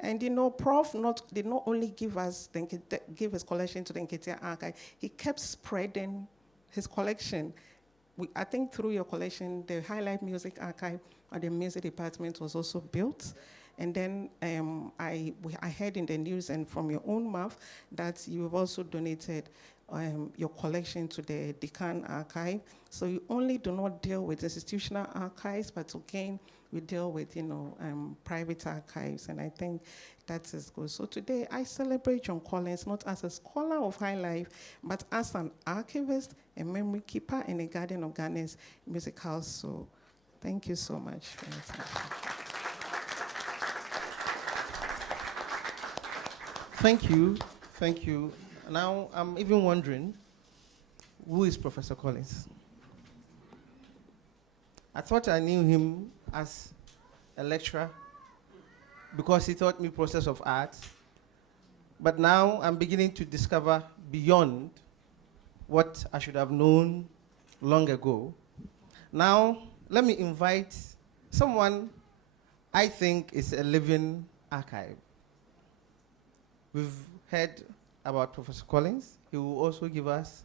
And Prof did not only give his collection to the Nketia archive, he kept spreading his collection. I think through your collection, the High Life Music Archive at the music department was also built. And then I heard in the news and from your own mouth that you've also donated your collection to the Decan Archive. So you only do not deal with institutional archives, but again, we deal with private archives, and I think that is good. So today I celebrate John Collins not as a scholar of High Life, but as an archivist, a memory keeper, and a guardian of Ghana's musical soul. Thank you so much for your attention. Thank you. Now I'm even wondering, who is Professor Collins? I thought I knew him as a lecturer because he taught me process of art. But now I'm beginning to discover beyond what I should have known long ago. Now, let me invite someone I think is a living archive. We've heard about Professor Collins. He will also give us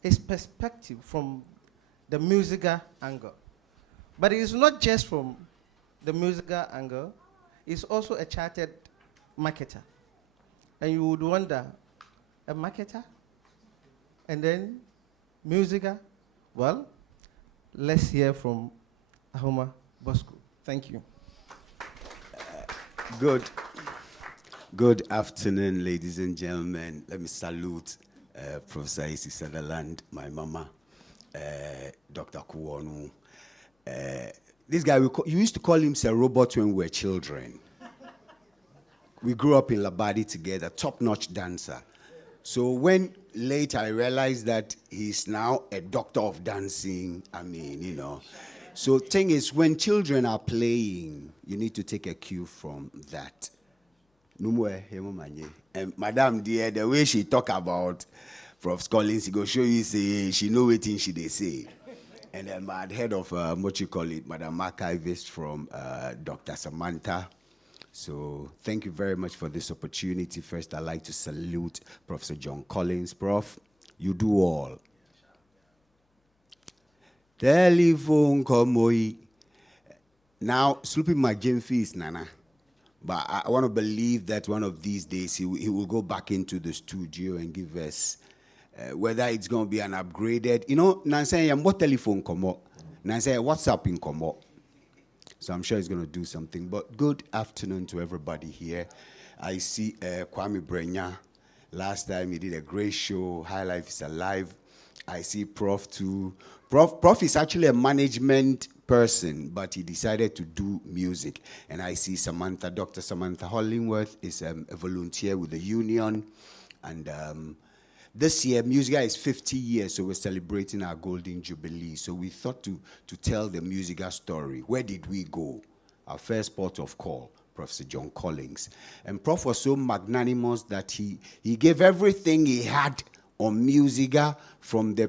his perspective from the musical angle. But it is not just from the musical angle, he's also a chartered marketer. And you would wonder, a marketer? And then musical? Well, let's hear from Ahoma Bosco. Thank you. Good afternoon, ladies and gentlemen. Let me salute Professor Isi Sutherland, my mama, Dr. Kuwonu. This guy, you used to call him Sir Robot when we were children. We grew up in Labadi together, top-notch dancer. So when later I realized that he's now a doctor of dancing, So thing is, when children are playing, you need to take a cue from that. And Madam dear, the way she talk about Prof. Collins, he go show you say she know what she they say. And then I had heard of Madam Archivist from Dr. Samantha. So thank you very much for this opportunity. First, I'd like to salute Professor John Collins. Prof, you do all. Telephone komoi. Now, Sloopy McJimfy is Nana. But I want to believe that one of these days he will go back into the studio and give us, whether it's going to be an upgraded, Nansay, what telephone come up? Nansay, WhatsApp in come up. So I'm sure he's going to do something. But good afternoon to everybody here. I see Kwame Brenya. Last time he did a great show. High Life is Alive. I see Prof too. Prof is actually a management person, but he decided to do music. And I see Samantha, Dr. Samantha Hollingworth is a volunteer with the union. And this year, Musica is 50 years, so we're celebrating our Golden Jubilee. So we thought to tell the Musica story. Where did we go? Our first port of call, Professor John Collins. And Prof was so magnanimous that he gave everything he had on Musica from the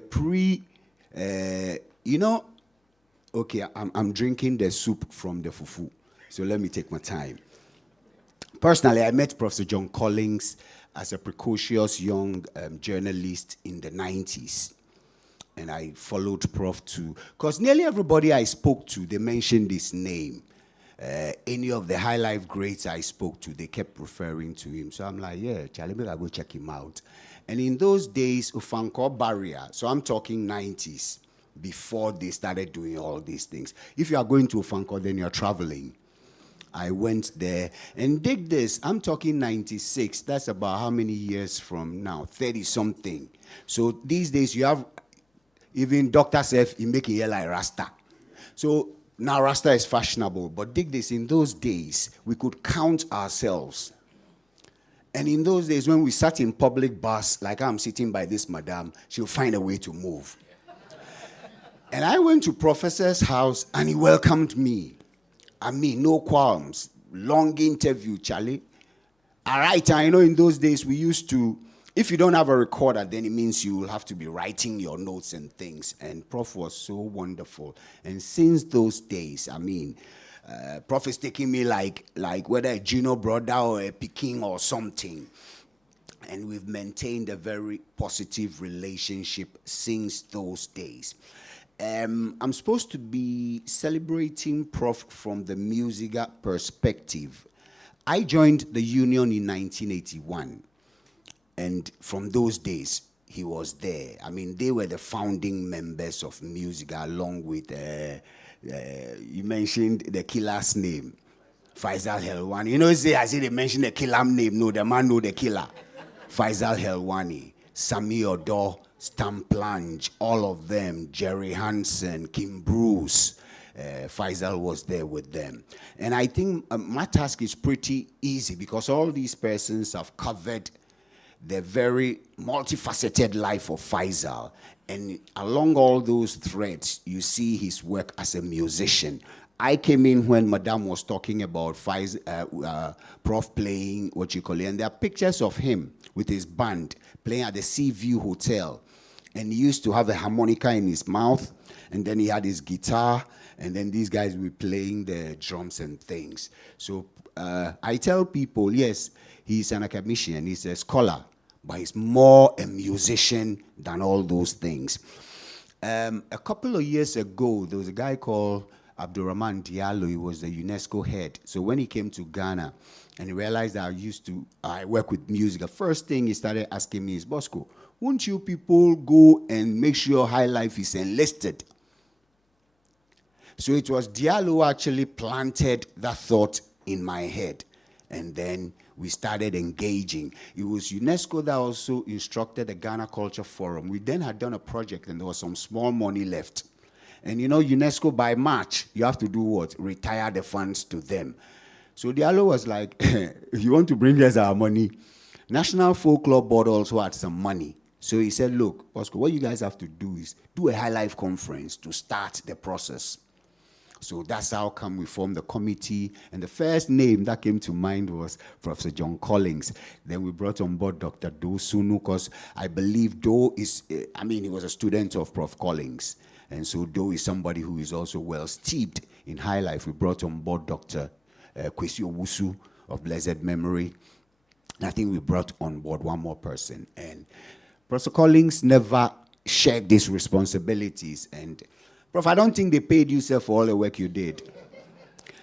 okay, I'm drinking the soup from the fufu, so let me take my time. Personally, I met Professor John Collins as a precocious young journalist in the 90s. And I followed Prof too, because nearly everybody I spoke to, they mentioned his name. Any of the high life greats I spoke to, they kept referring to him. So I'm like, yeah, Charlie, maybe I'll go check him out. And in those days, Ufanko barrier, so I'm talking 90s, before they started doing all these things. If you are going to Ufanko, then you're traveling. I went there, and dig this, I'm talking 96, that's about how many years from now? 30-something. So these days, you have, even Dr. Seth, he make it like Rasta. So now Rasta is fashionable, but dig this, in those days, we could count ourselves. And in those days, when we sat in public bus, like I'm sitting by this madam, she'll find a way to move. And I went to Professor's house, and he welcomed me. I mean, no qualms. Long interview, Charlie. All right, I know in those days, we used to, if you don't have a recorder, then it means you will have to be writing your notes and things. And Prof was so wonderful. And since those days, I mean, Prof is taking me like whether a junior brother or a Peking or something. And we've maintained a very positive relationship since those days. I'm supposed to be celebrating Prof from the Musica perspective. I joined the union in 1981. And from those days, he was there. I mean, they were the founding members of Musica, along with you mentioned the killer's name, Faisal Helwani. You know, I say they mentioned the killer name. No, the man know the killer. Faisal Helwani, Sami Odo, Stan Plange, all of them, Jerry Hansen, Kim Bruce. Faisal was there with them. And I think my task is pretty easy because all these persons have covered the very multifaceted life of Faisal. And along all those threads, you see his work as a musician. I came in when Madame was talking about Prof playing, what you call it, and there are pictures of him with his band playing at the Sea View Hotel. And he used to have a harmonica in his mouth, and then he had his guitar, and then these guys were playing the drums and things. So I tell people, yes, he's an academician, he's a scholar, but he's more a musician than all those things. A couple of years ago, there was a guy called Abdurrahman Diallo. He was the UNESCO head. So when he came to Ghana and he realized that I work with music, the first thing he started asking me is, Bosco, won't you people go and make sure High Life is enlisted? So it was Diallo who actually planted that thought in my head. And then we started engaging. It was UNESCO that also instructed the Ghana Culture Forum. We then had done a project and there was some small money left. And you know, UNESCO by March, you have to do what? Retire the funds to them. So Diallo was like, if you want to bring us our money, National Folklore Board also had some money. So he said, look, Bosco, what you guys have to do is do a High Life conference to start the process. So that's how come we formed the committee. And the first name that came to mind was Professor John Collins. Then we brought on board Dr. Do Sunu, because I believe Do is, he was a student of Prof. Collins. And so Do is somebody who is also well steeped in High Life. We brought on board Dr. Kwesi Owusu of blessed memory. And I think we brought on board one more person. And Professor Collins never shared these responsibilities. And Prof, I don't think they paid you, sir, for all the work you did.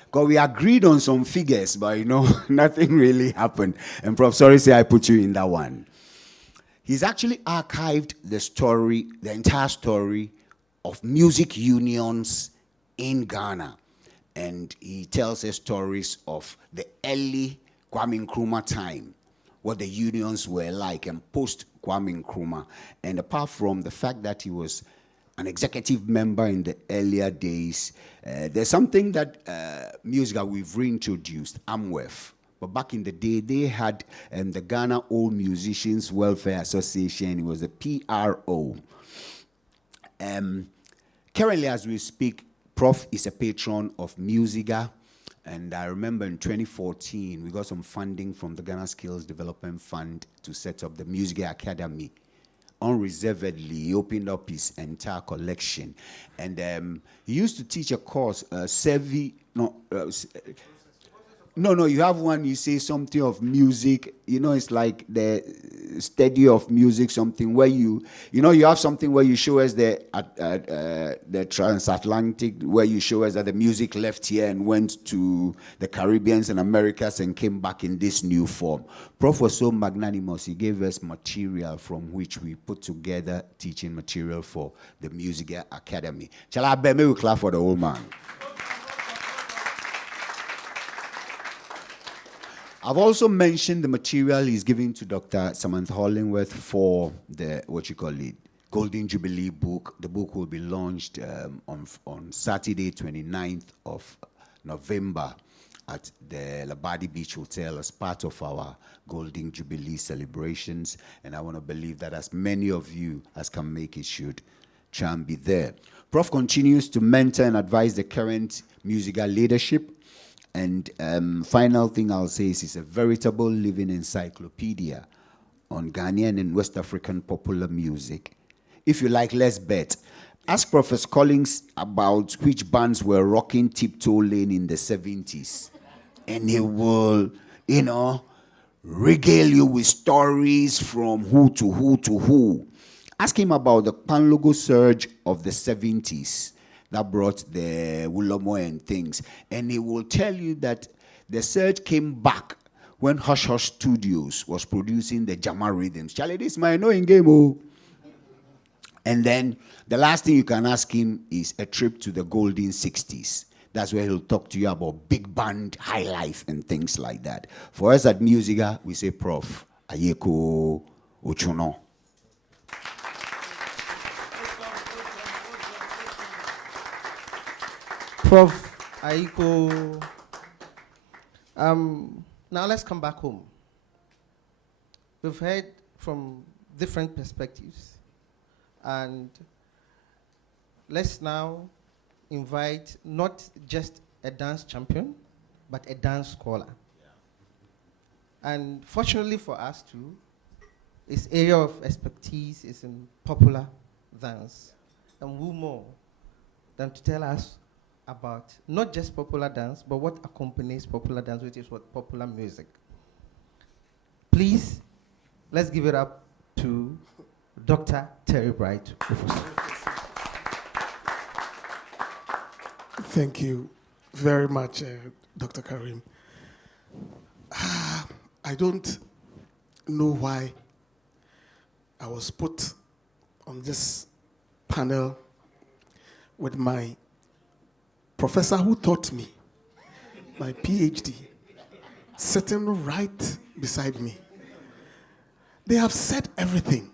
Because we agreed on some figures, but you know, nothing really happened. And Prof, sorry, say I put you in that one. He's actually archived the story, the entire story of music unions in Ghana. and he tells us stories of the early Kwame Nkrumah time, what the unions were like, and post Kwame Nkrumah. And apart from the fact that he was an executive member in the earlier days, there's something that music that we've reintroduced, AMWEF. But back in the day, they had the Ghana Old Musicians Welfare Association. It was the PRO. Currently, as we speak, Prof is a patron of Musiga. And I remember in 2014, we got some funding from the Ghana Skills Development Fund to set up the Musiga Academy. Unreservedly, he opened up his entire collection. And he used to teach a course, No, you have one, you say something of music, it's like the study of music, something where you have something where you show us the transatlantic, where you show us that the music left here and went to the Caribbean and Americas and came back in this new form. Prof was so magnanimous, he gave us material from which we put together teaching material for the Music Academy. Shall I beg me clap for the old man? I've also mentioned the material he's giving to Dr. Samantha Hollingworth for the, Golden Jubilee book. The book will be launched on Saturday, 29th of November at the Labadi Beach Hotel as part of our Golden Jubilee celebrations. And I want to believe that as many of you as can make it should try and be there. Prof continues to mentor and advise the current musical leadership. And final thing I'll say is it's a veritable living encyclopedia on Ghanaian and West African popular music. If you like, let's bet. Ask Professor Collins about which bands were rocking Tiptoe Lane in the 70s. And he will, regale you with stories from who to who to who. Ask him about the Pan-Logo surge of the 70s. That brought the Wulomo and things. And he will tell you that the surge came back when Hush Hush Studios was producing the Jama rhythms. Charlie, this is my annoying game, oh. And then the last thing you can ask him is a trip to the golden 60s. That's where he'll talk to you about big band, high life, and things like that. For us at Musiga, we say Prof. Ayeko Ochono. Prof. Aiko. Now let's come back home. We've heard from different perspectives. And let's now invite not just a dance champion, but a dance scholar. Yeah. And fortunately for us too, his area of expertise is in popular dance. And who more than to tell us about not just popular dance, but what accompanies popular dance, which is what popular music. Please, let's give it up to Dr. Terry Bright. Thank you very much, Dr. Karim. I don't know why I was put on this panel with my professor who taught me, my PhD, sitting right beside me. They have said everything.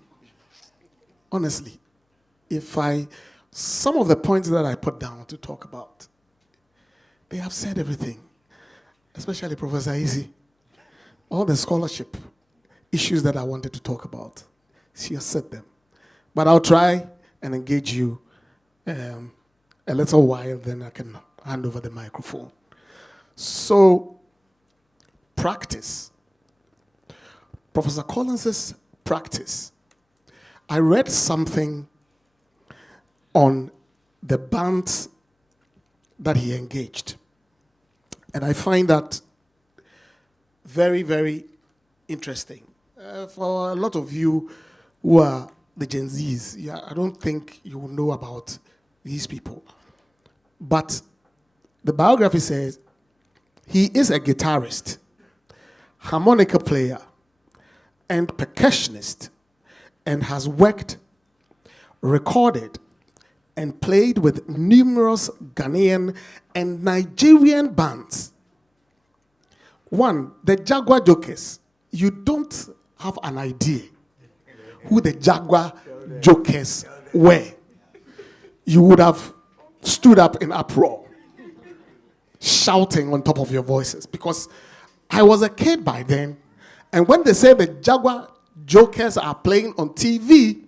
Honestly, some of the points that I put down to talk about, they have said everything, especially Professor Izzy. All the scholarship issues that I wanted to talk about, she has said them. But I'll try and engage you a little while, then I can hand over the microphone. So, practice. Professor Collins's practice. I read something on the bands that he engaged. And I find that very, very interesting. For a lot of you who are the Gen Zs, I don't think you will know about these people. But the biography says he is a guitarist, harmonica player, and percussionist, and has worked, recorded, and played with numerous Ghanaian and Nigerian bands. One, the Jaguar Jokers. You don't have an idea who the Jaguar Jokers were. You would have stood up in uproar, shouting on top of your voices, because I was a kid by then, and when they say the Jaguar Jokers are playing on TV,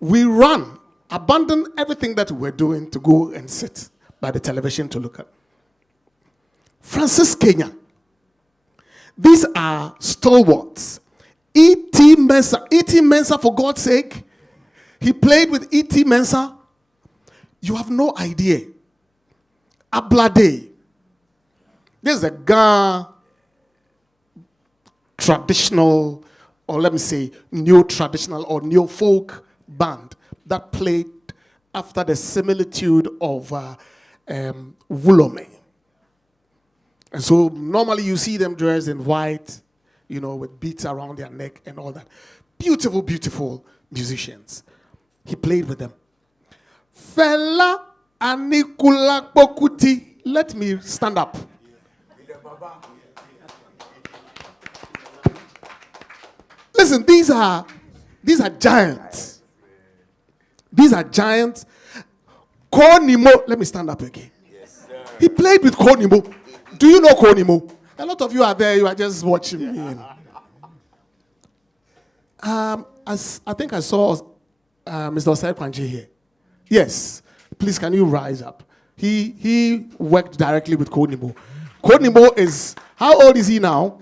we run, abandon everything that we were doing to go and sit by the television to look at. Francis Kenya. These are stalwarts. E.T. Mensah. E.T. Mensah, for God's sake. He played with E.T. Mensah. You have no idea. Ablade. There's a Ga traditional, or let me say, neo-traditional or neo-folk band that played after the similitude of Wulome. And so normally you see them dressed in white, you know, with beads around their neck and all that. Beautiful, beautiful musicians. He played with them. Fela Anikula Pokuti. Let me stand up. Listen, these are giants. These are giants. Konimo. Let me stand up again. He played with Konimo. Do you know Konimo? A lot of you are there, you are just watching me. I think I saw Mr. Osei Kwanji here. Yes. Please, can you rise up? He worked directly with Konimo. Konimo is, how old is he now?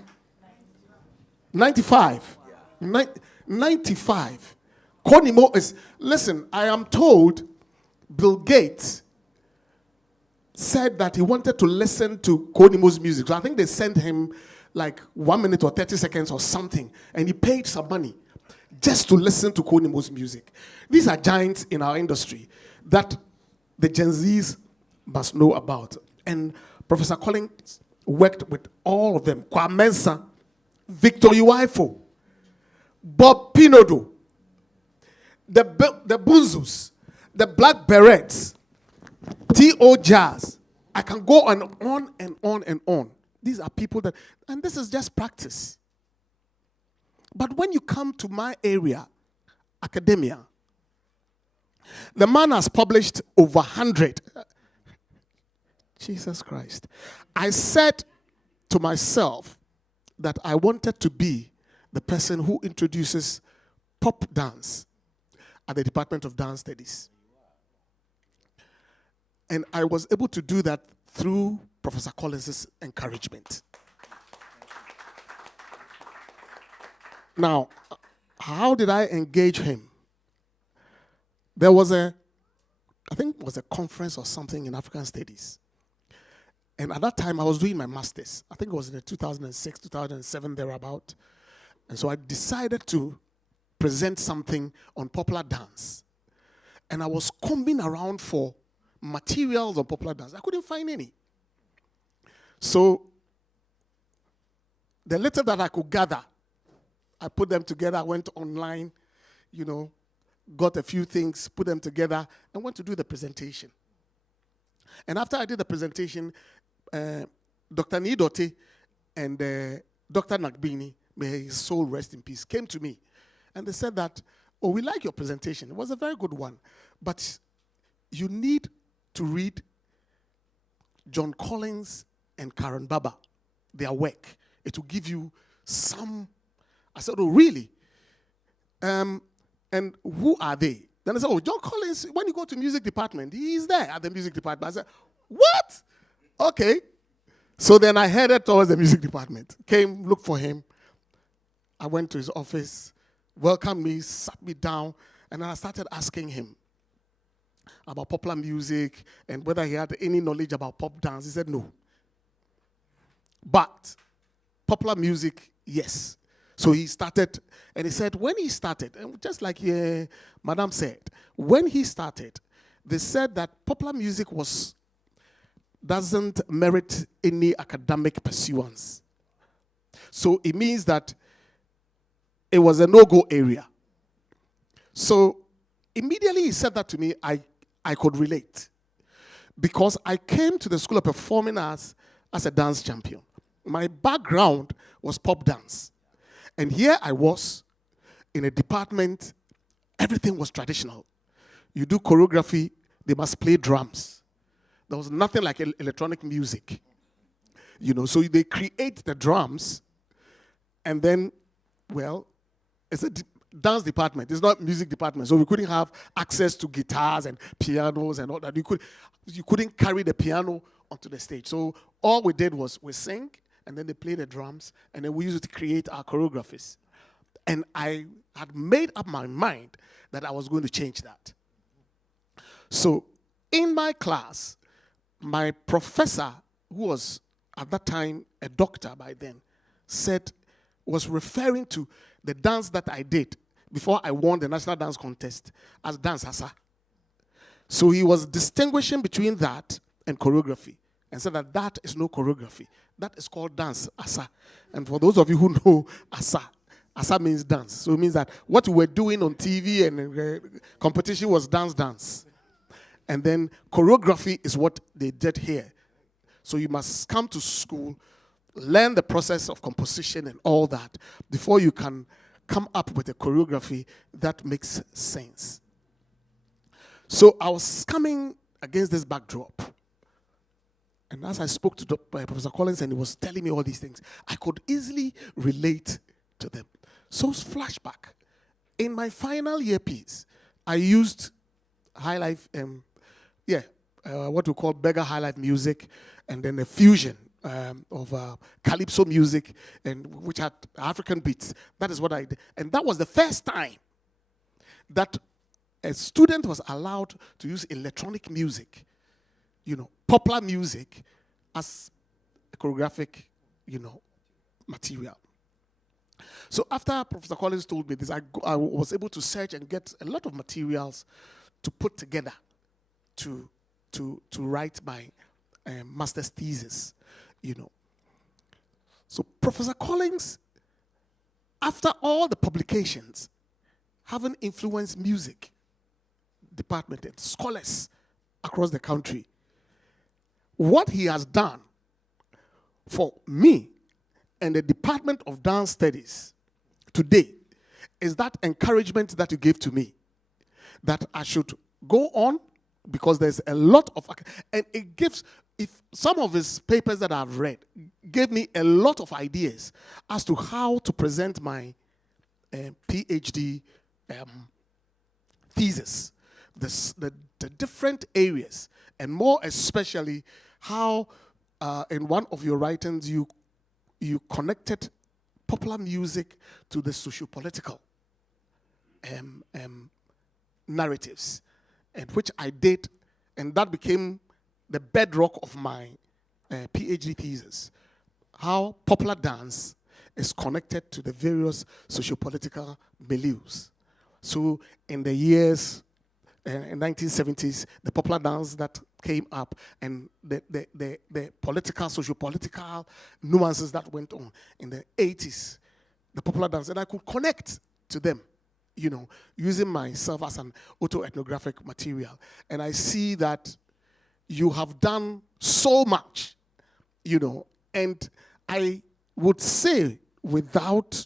95. 95. Konimo is, listen, I am told Bill Gates said that he wanted to listen to Konimo's music. So I think they sent him like 1 minute or 30 seconds or something, and he paid some money just to listen to Konimo's music. These are giants in our industry that the Gen Zs must know about. And Professor Collins worked with all of them. Kwamensa, Victor Uwaifo, Bob Pinodo, the Bunzus, the Black Berets, T.O. Jazz. I can go on and on and on. These are people that, and this is just practice. But when you come to my area, academia, the man has published over 100. Jesus Christ. I said to myself that I wanted to be the person who introduces pop dance at the Department of Dance Studies. And I was able to do that through Professor Collins' encouragement. Now, how did I engage him? There was I think it was a conference or something in African Studies. And at that time, I was doing my master's. I think it was in the 2006, 2007, thereabout. And so I decided to present something on popular dance. And I was combing around for materials on popular dance. I couldn't find any. So the little that I could gather, I put them together, I went online, you know, got a few things, put them together, and went to do the presentation. And after I did the presentation, Dr. Nidote and Dr. Nagbini, may his soul rest in peace, came to me. And they said that, oh, we like your presentation. It was a very good one. But you need to read John Collins and Karen Baba, their work. It will give you some. I said, oh, really? And who are they? Then I said, oh, John Collins, when you go to music department, he's there at the music department. I said, what? Okay. So then I headed towards the music department. Came, looked for him. I went to his office, welcomed me, sat me down, and then I started asking him about popular music and whether he had any knowledge about pop dance. He said no. But popular music, yes. So he started, and he said when he started, and just like Madam said, when he started, they said that popular music doesn't merit any academic pursuance. So it means that it was a no-go area. So immediately he said that to me, I could relate. Because I came to the School of Performing Arts as a dance champion. My background was pop dance. And here I was in a department, everything was traditional. You do choreography, they must play drums. There was nothing like electronic music. So they create the drums, and then, well, it's a dance department. It's not music department. So we couldn't have access to guitars and pianos and all that. You couldn't carry the piano onto the stage. So all we did was we sing, and then they play the drums, and then we used to create our choreographies. And I had made up my mind that I was going to change that. So in my class, my professor, who was at that time a doctor by then, was referring to the dance that I did before I won the national dance contest as dance asa. So he was distinguishing between that and choreography and said that is no choreography. That is called dance asa. And for those of you who know asa means dance. So it means that what we were doing on TV and competition was dance. And then choreography is what they did here. So you must come to school, learn the process of composition and all that before you can come up with a choreography that makes sense. So I was coming against this backdrop. And as I spoke to Professor Collins and he was telling me all these things, I could easily relate to them. So flashback. In my final year piece, I used high life, what we call beggar high life music, and then a fusion of calypso music, and which had African beats. That is what I did. And that was the first time that a student was allowed to use electronic music, popular music, as a choreographic, material. So after Professor Collins told me this, I was able to search and get a lot of materials to put together to write my master's thesis, So Professor Collins, after all the publications, having influenced music department and scholars across the country, what he has done for me and the Department of Dance Studies today is that encouragement that you gave to me, that I should go on, because there's a lot of, and it gives, if some of his papers that I've read gave me a lot of ideas as to how to present my PhD thesis, the different areas, and more especially how in one of your writings you connected popular music to the socio-political narratives, and which I did, and that became the bedrock of my PhD thesis. How popular dance is connected to the various socio-political milieux. So in the years, in 1970s, the popular dance that came up and the political, socio-political nuances that went on. In the 80s, the popular dance, and I could connect to them, using myself as an autoethnographic material. And I see that you have done so much, and I would say, without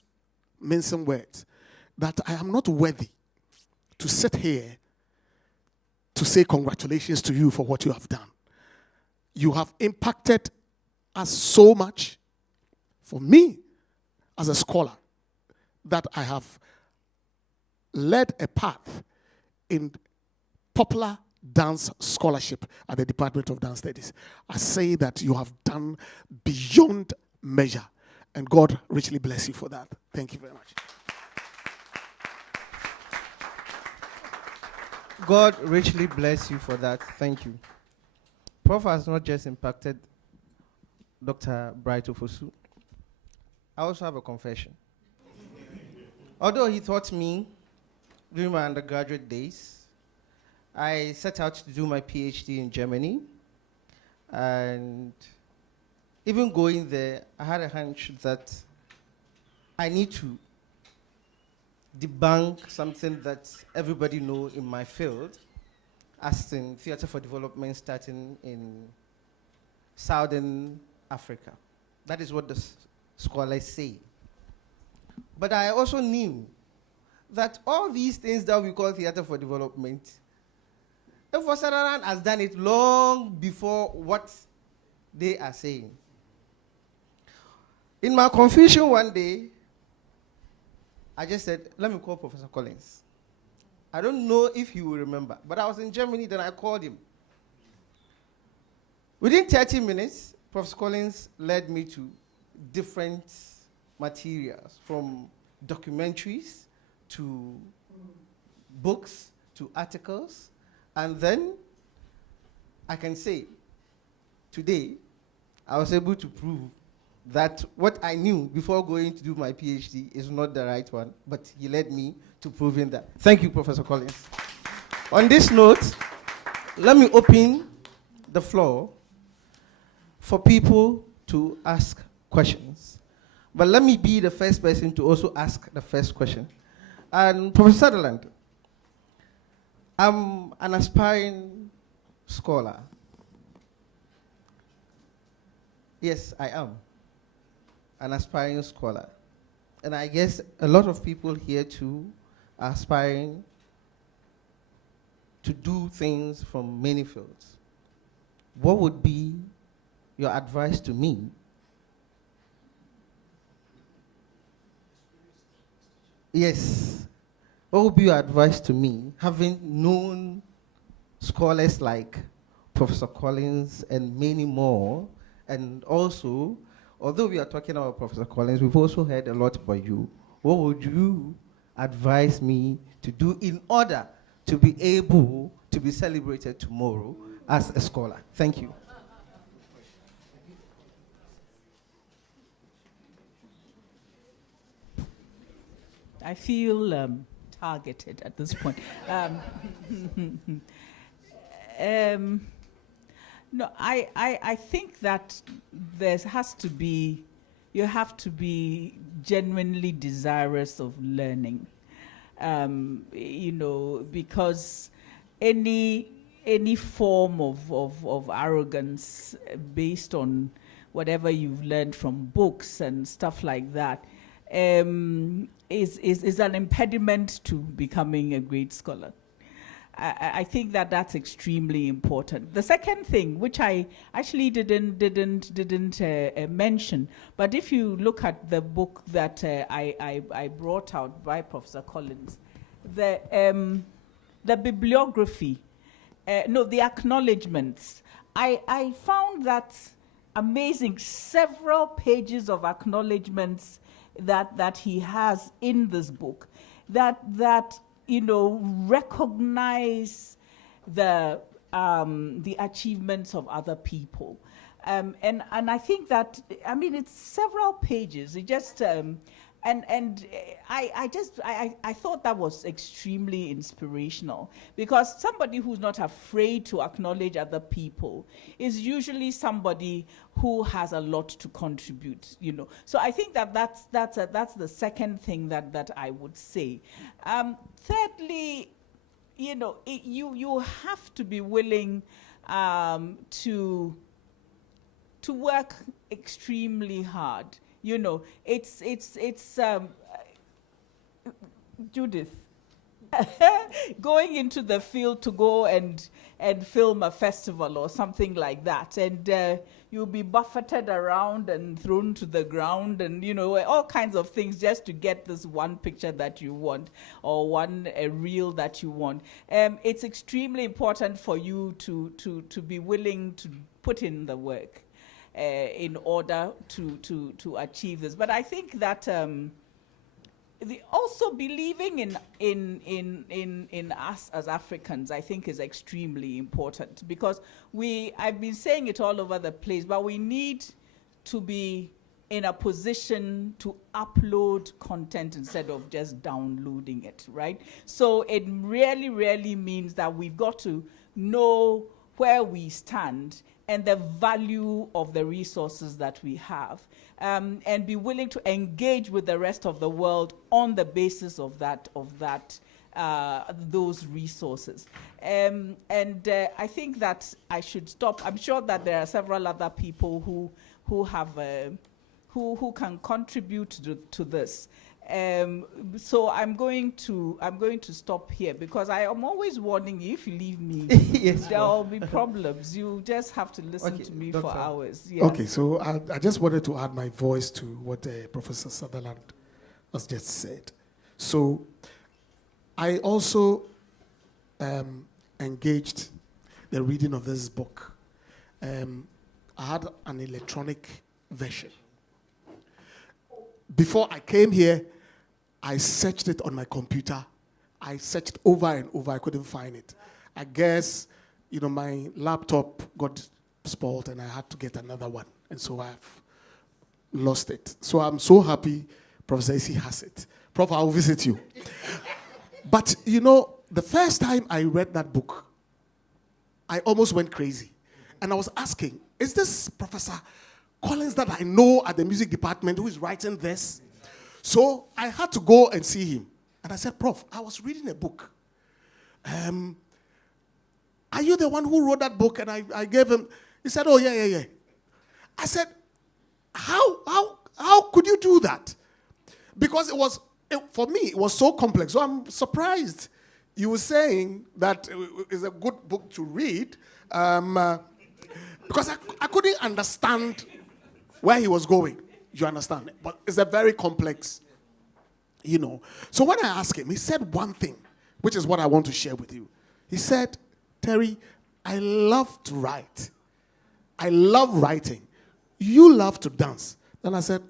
mincing words, that I am not worthy to sit here to say congratulations to you for what you have done. You have impacted us so much. For me, as a scholar, that I have led a path in popular dance scholarship at the Department of Dance Studies. I say that you have done beyond measure, and God richly bless you for that. Thank you very much. God richly bless you for that. Thank you. Prof has not just impacted Dr. Bright Ofosu. I also have a confession. Although he taught me during my undergraduate days, I set out to do my PhD in Germany. And even going there, I had a hunch that I need to debunk something that everybody knows in my field, as in Theatre for Development starting in Southern Africa. That is what the scholars say. But I also knew that all these things that we call Theatre for Development, Prof. Sutherland has done it long before what they are saying. In my confusion one day, I just said, let me call Professor Collins. I don't know if he will remember, but I was in Germany, then I called him. Within 30 minutes, Professor Collins led me to different materials, from documentaries to books to articles. And then I can say, today, I was able to prove that what I knew before going to do my PhD is not the right one, but he led me to proving that. Thank you, Professor Collins. On this note, let me open the floor for people to ask questions. But let me be the first person to also ask the first question. And Professor Sutherland, I'm an aspiring scholar. Yes, I am an aspiring scholar. And I guess a lot of people here too are aspiring to do things from many fields. What would be your advice to me? Yes. What would be your advice to me, having known scholars like Professor Collins and many more, and also, although we are talking about Professor Collins, we've also heard a lot about you. What would you advise me to do in order to be able to be celebrated tomorrow as a scholar? Thank you. I feel targeted at this point. No, I think that there has to be, you have to be genuinely desirous of learning, you know, because any form of arrogance based on whatever you've learned from books and stuff like that is an impediment to becoming a great scholar. I think that that's extremely important. The second thing, which I actually didn't mention, but if you look at the book that I brought out by Professor Collins, the bibliography, the acknowledgements, I found that amazing. Several pages of acknowledgements that he has in this book that you know, recognize the achievements of other people. And I think that, I mean, it's several pages. It just, I thought that was extremely inspirational, because somebody who's not afraid to acknowledge other people is usually somebody who has a lot to contribute, you know. So I think that that's the second thing that I would say. Thirdly, you know, you have to be willing to work extremely hard. You know, it's Judith, going into the field to go and film a festival or something like that, and you'll be buffeted around and thrown to the ground, and you know, all kinds of things just to get this one picture that you want or one reel that you want. It's extremely important for you to be willing to put in the work in order to achieve this. But I think that also believing in us as Africans, I think, is extremely important, because I've been saying it all over the place, but we need to be in a position to upload content instead of just downloading it, right? So it really, really means that we've got to know where we stand and the value of the resources that we have, and be willing to engage with the rest of the world on the basis of that those resources. I think that I should stop. I'm sure that there are several other people who have who can contribute to this. So I'm going to stop here because I am always warning you, if you leave me, Yes, there will be problems. You just have to listen to me Doctor. for hours. Yeah. Okay, so I just wanted to add my voice to what Professor Sutherland has just said. So I also engaged the reading of this book. I had an electronic version. Before I came here, I searched it on my computer. I searched over and over. I couldn't find it. I guess, my laptop got spoiled and I had to get another one. And so I've lost it. So I'm so happy Professor Isi has it. Prof, I'll visit you. But, the first time I read that book, I almost went crazy. And I was asking, is this Professor Collins that I know at the music department who is writing this? So I had to go and see him. And I said, Prof, I was reading a book. Are you the one who wrote that book? And I gave him, he said, oh, yeah. I said, how could you do that? Because for me, it was so complex. So I'm surprised you were saying that it's a good book to read, because I couldn't understand where he was going. You understand? But it's a very complex, So when I asked him, he said one thing, which is what I want to share with you. He said, Terry, I love to write. I love writing. You love to dance. Then I said,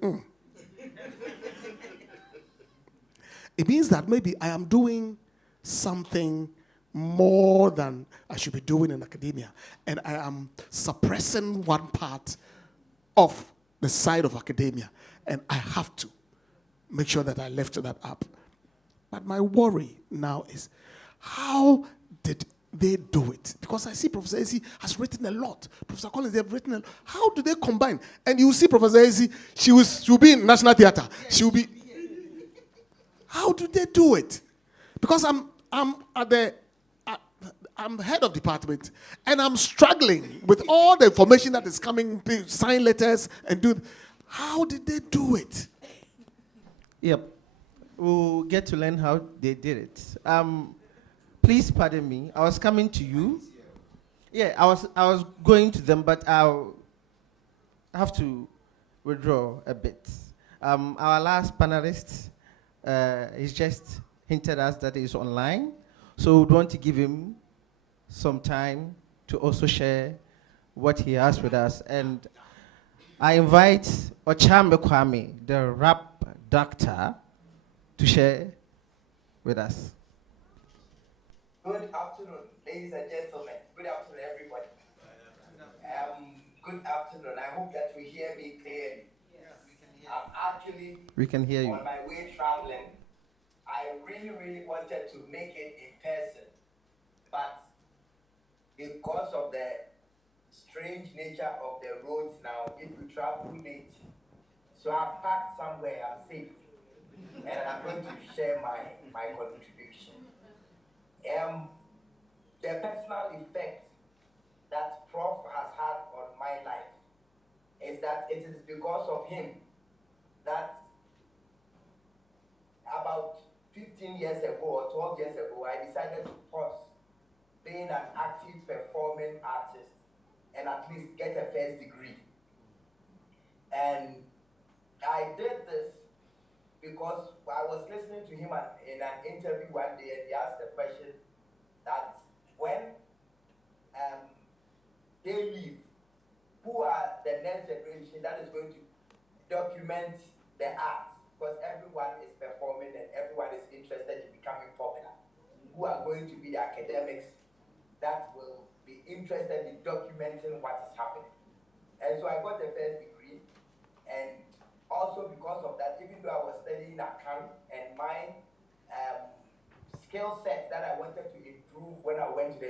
It means that maybe I am doing something more than I should be doing in academia. And I am suppressing one part of the side of academia. And I have to make sure that I lift that up. But my worry now is, how did they do it? Because I see Professor Isi has written a lot. Professor Collins, they have written a lot. How do they combine? And you see Professor Isi, she will be in National Theatre. She will be. How do they do it? Because I'm head of department, and I'm struggling with all the information that is coming, sign letters, and do. How did they do it? Yep. We'll get to learn how they did it. Please pardon me. I was coming to you. Yeah, I was going to them, but I'll have to withdraw a bit. Our last panelist is just hinted us that he's online, so we want to give him some time to also share what he has with us. And I invite Ochambe Kwame, the rap doctor, to share with us. Good afternoon, ladies and gentlemen. Good afternoon, everybody. Good afternoon. I hope that you hear me clearly. I'm actually We can hear you. on my way traveling. I really wanted to make it in person, but because of the strange nature of the roads now, if you travel late, so I've parked somewhere, I'm safe, and I'm going to share my contribution. The personal effect that Prof has had on my life is that it is because of him that about 15 years ago or 12 years ago, I decided to pause being an active performing artist and at least get a first degree. And I did this because I was listening to him in an interview one day, and he asked the question that when they leave, who are the next generation that is going to document the art? Because everyone is performing and everyone is interested in becoming popular. Who are going to be the academics that will be interested in documenting what is happening? And so I got the first degree, and also because of that, even though I was studying account, and my skill set that I wanted to improve when I went to the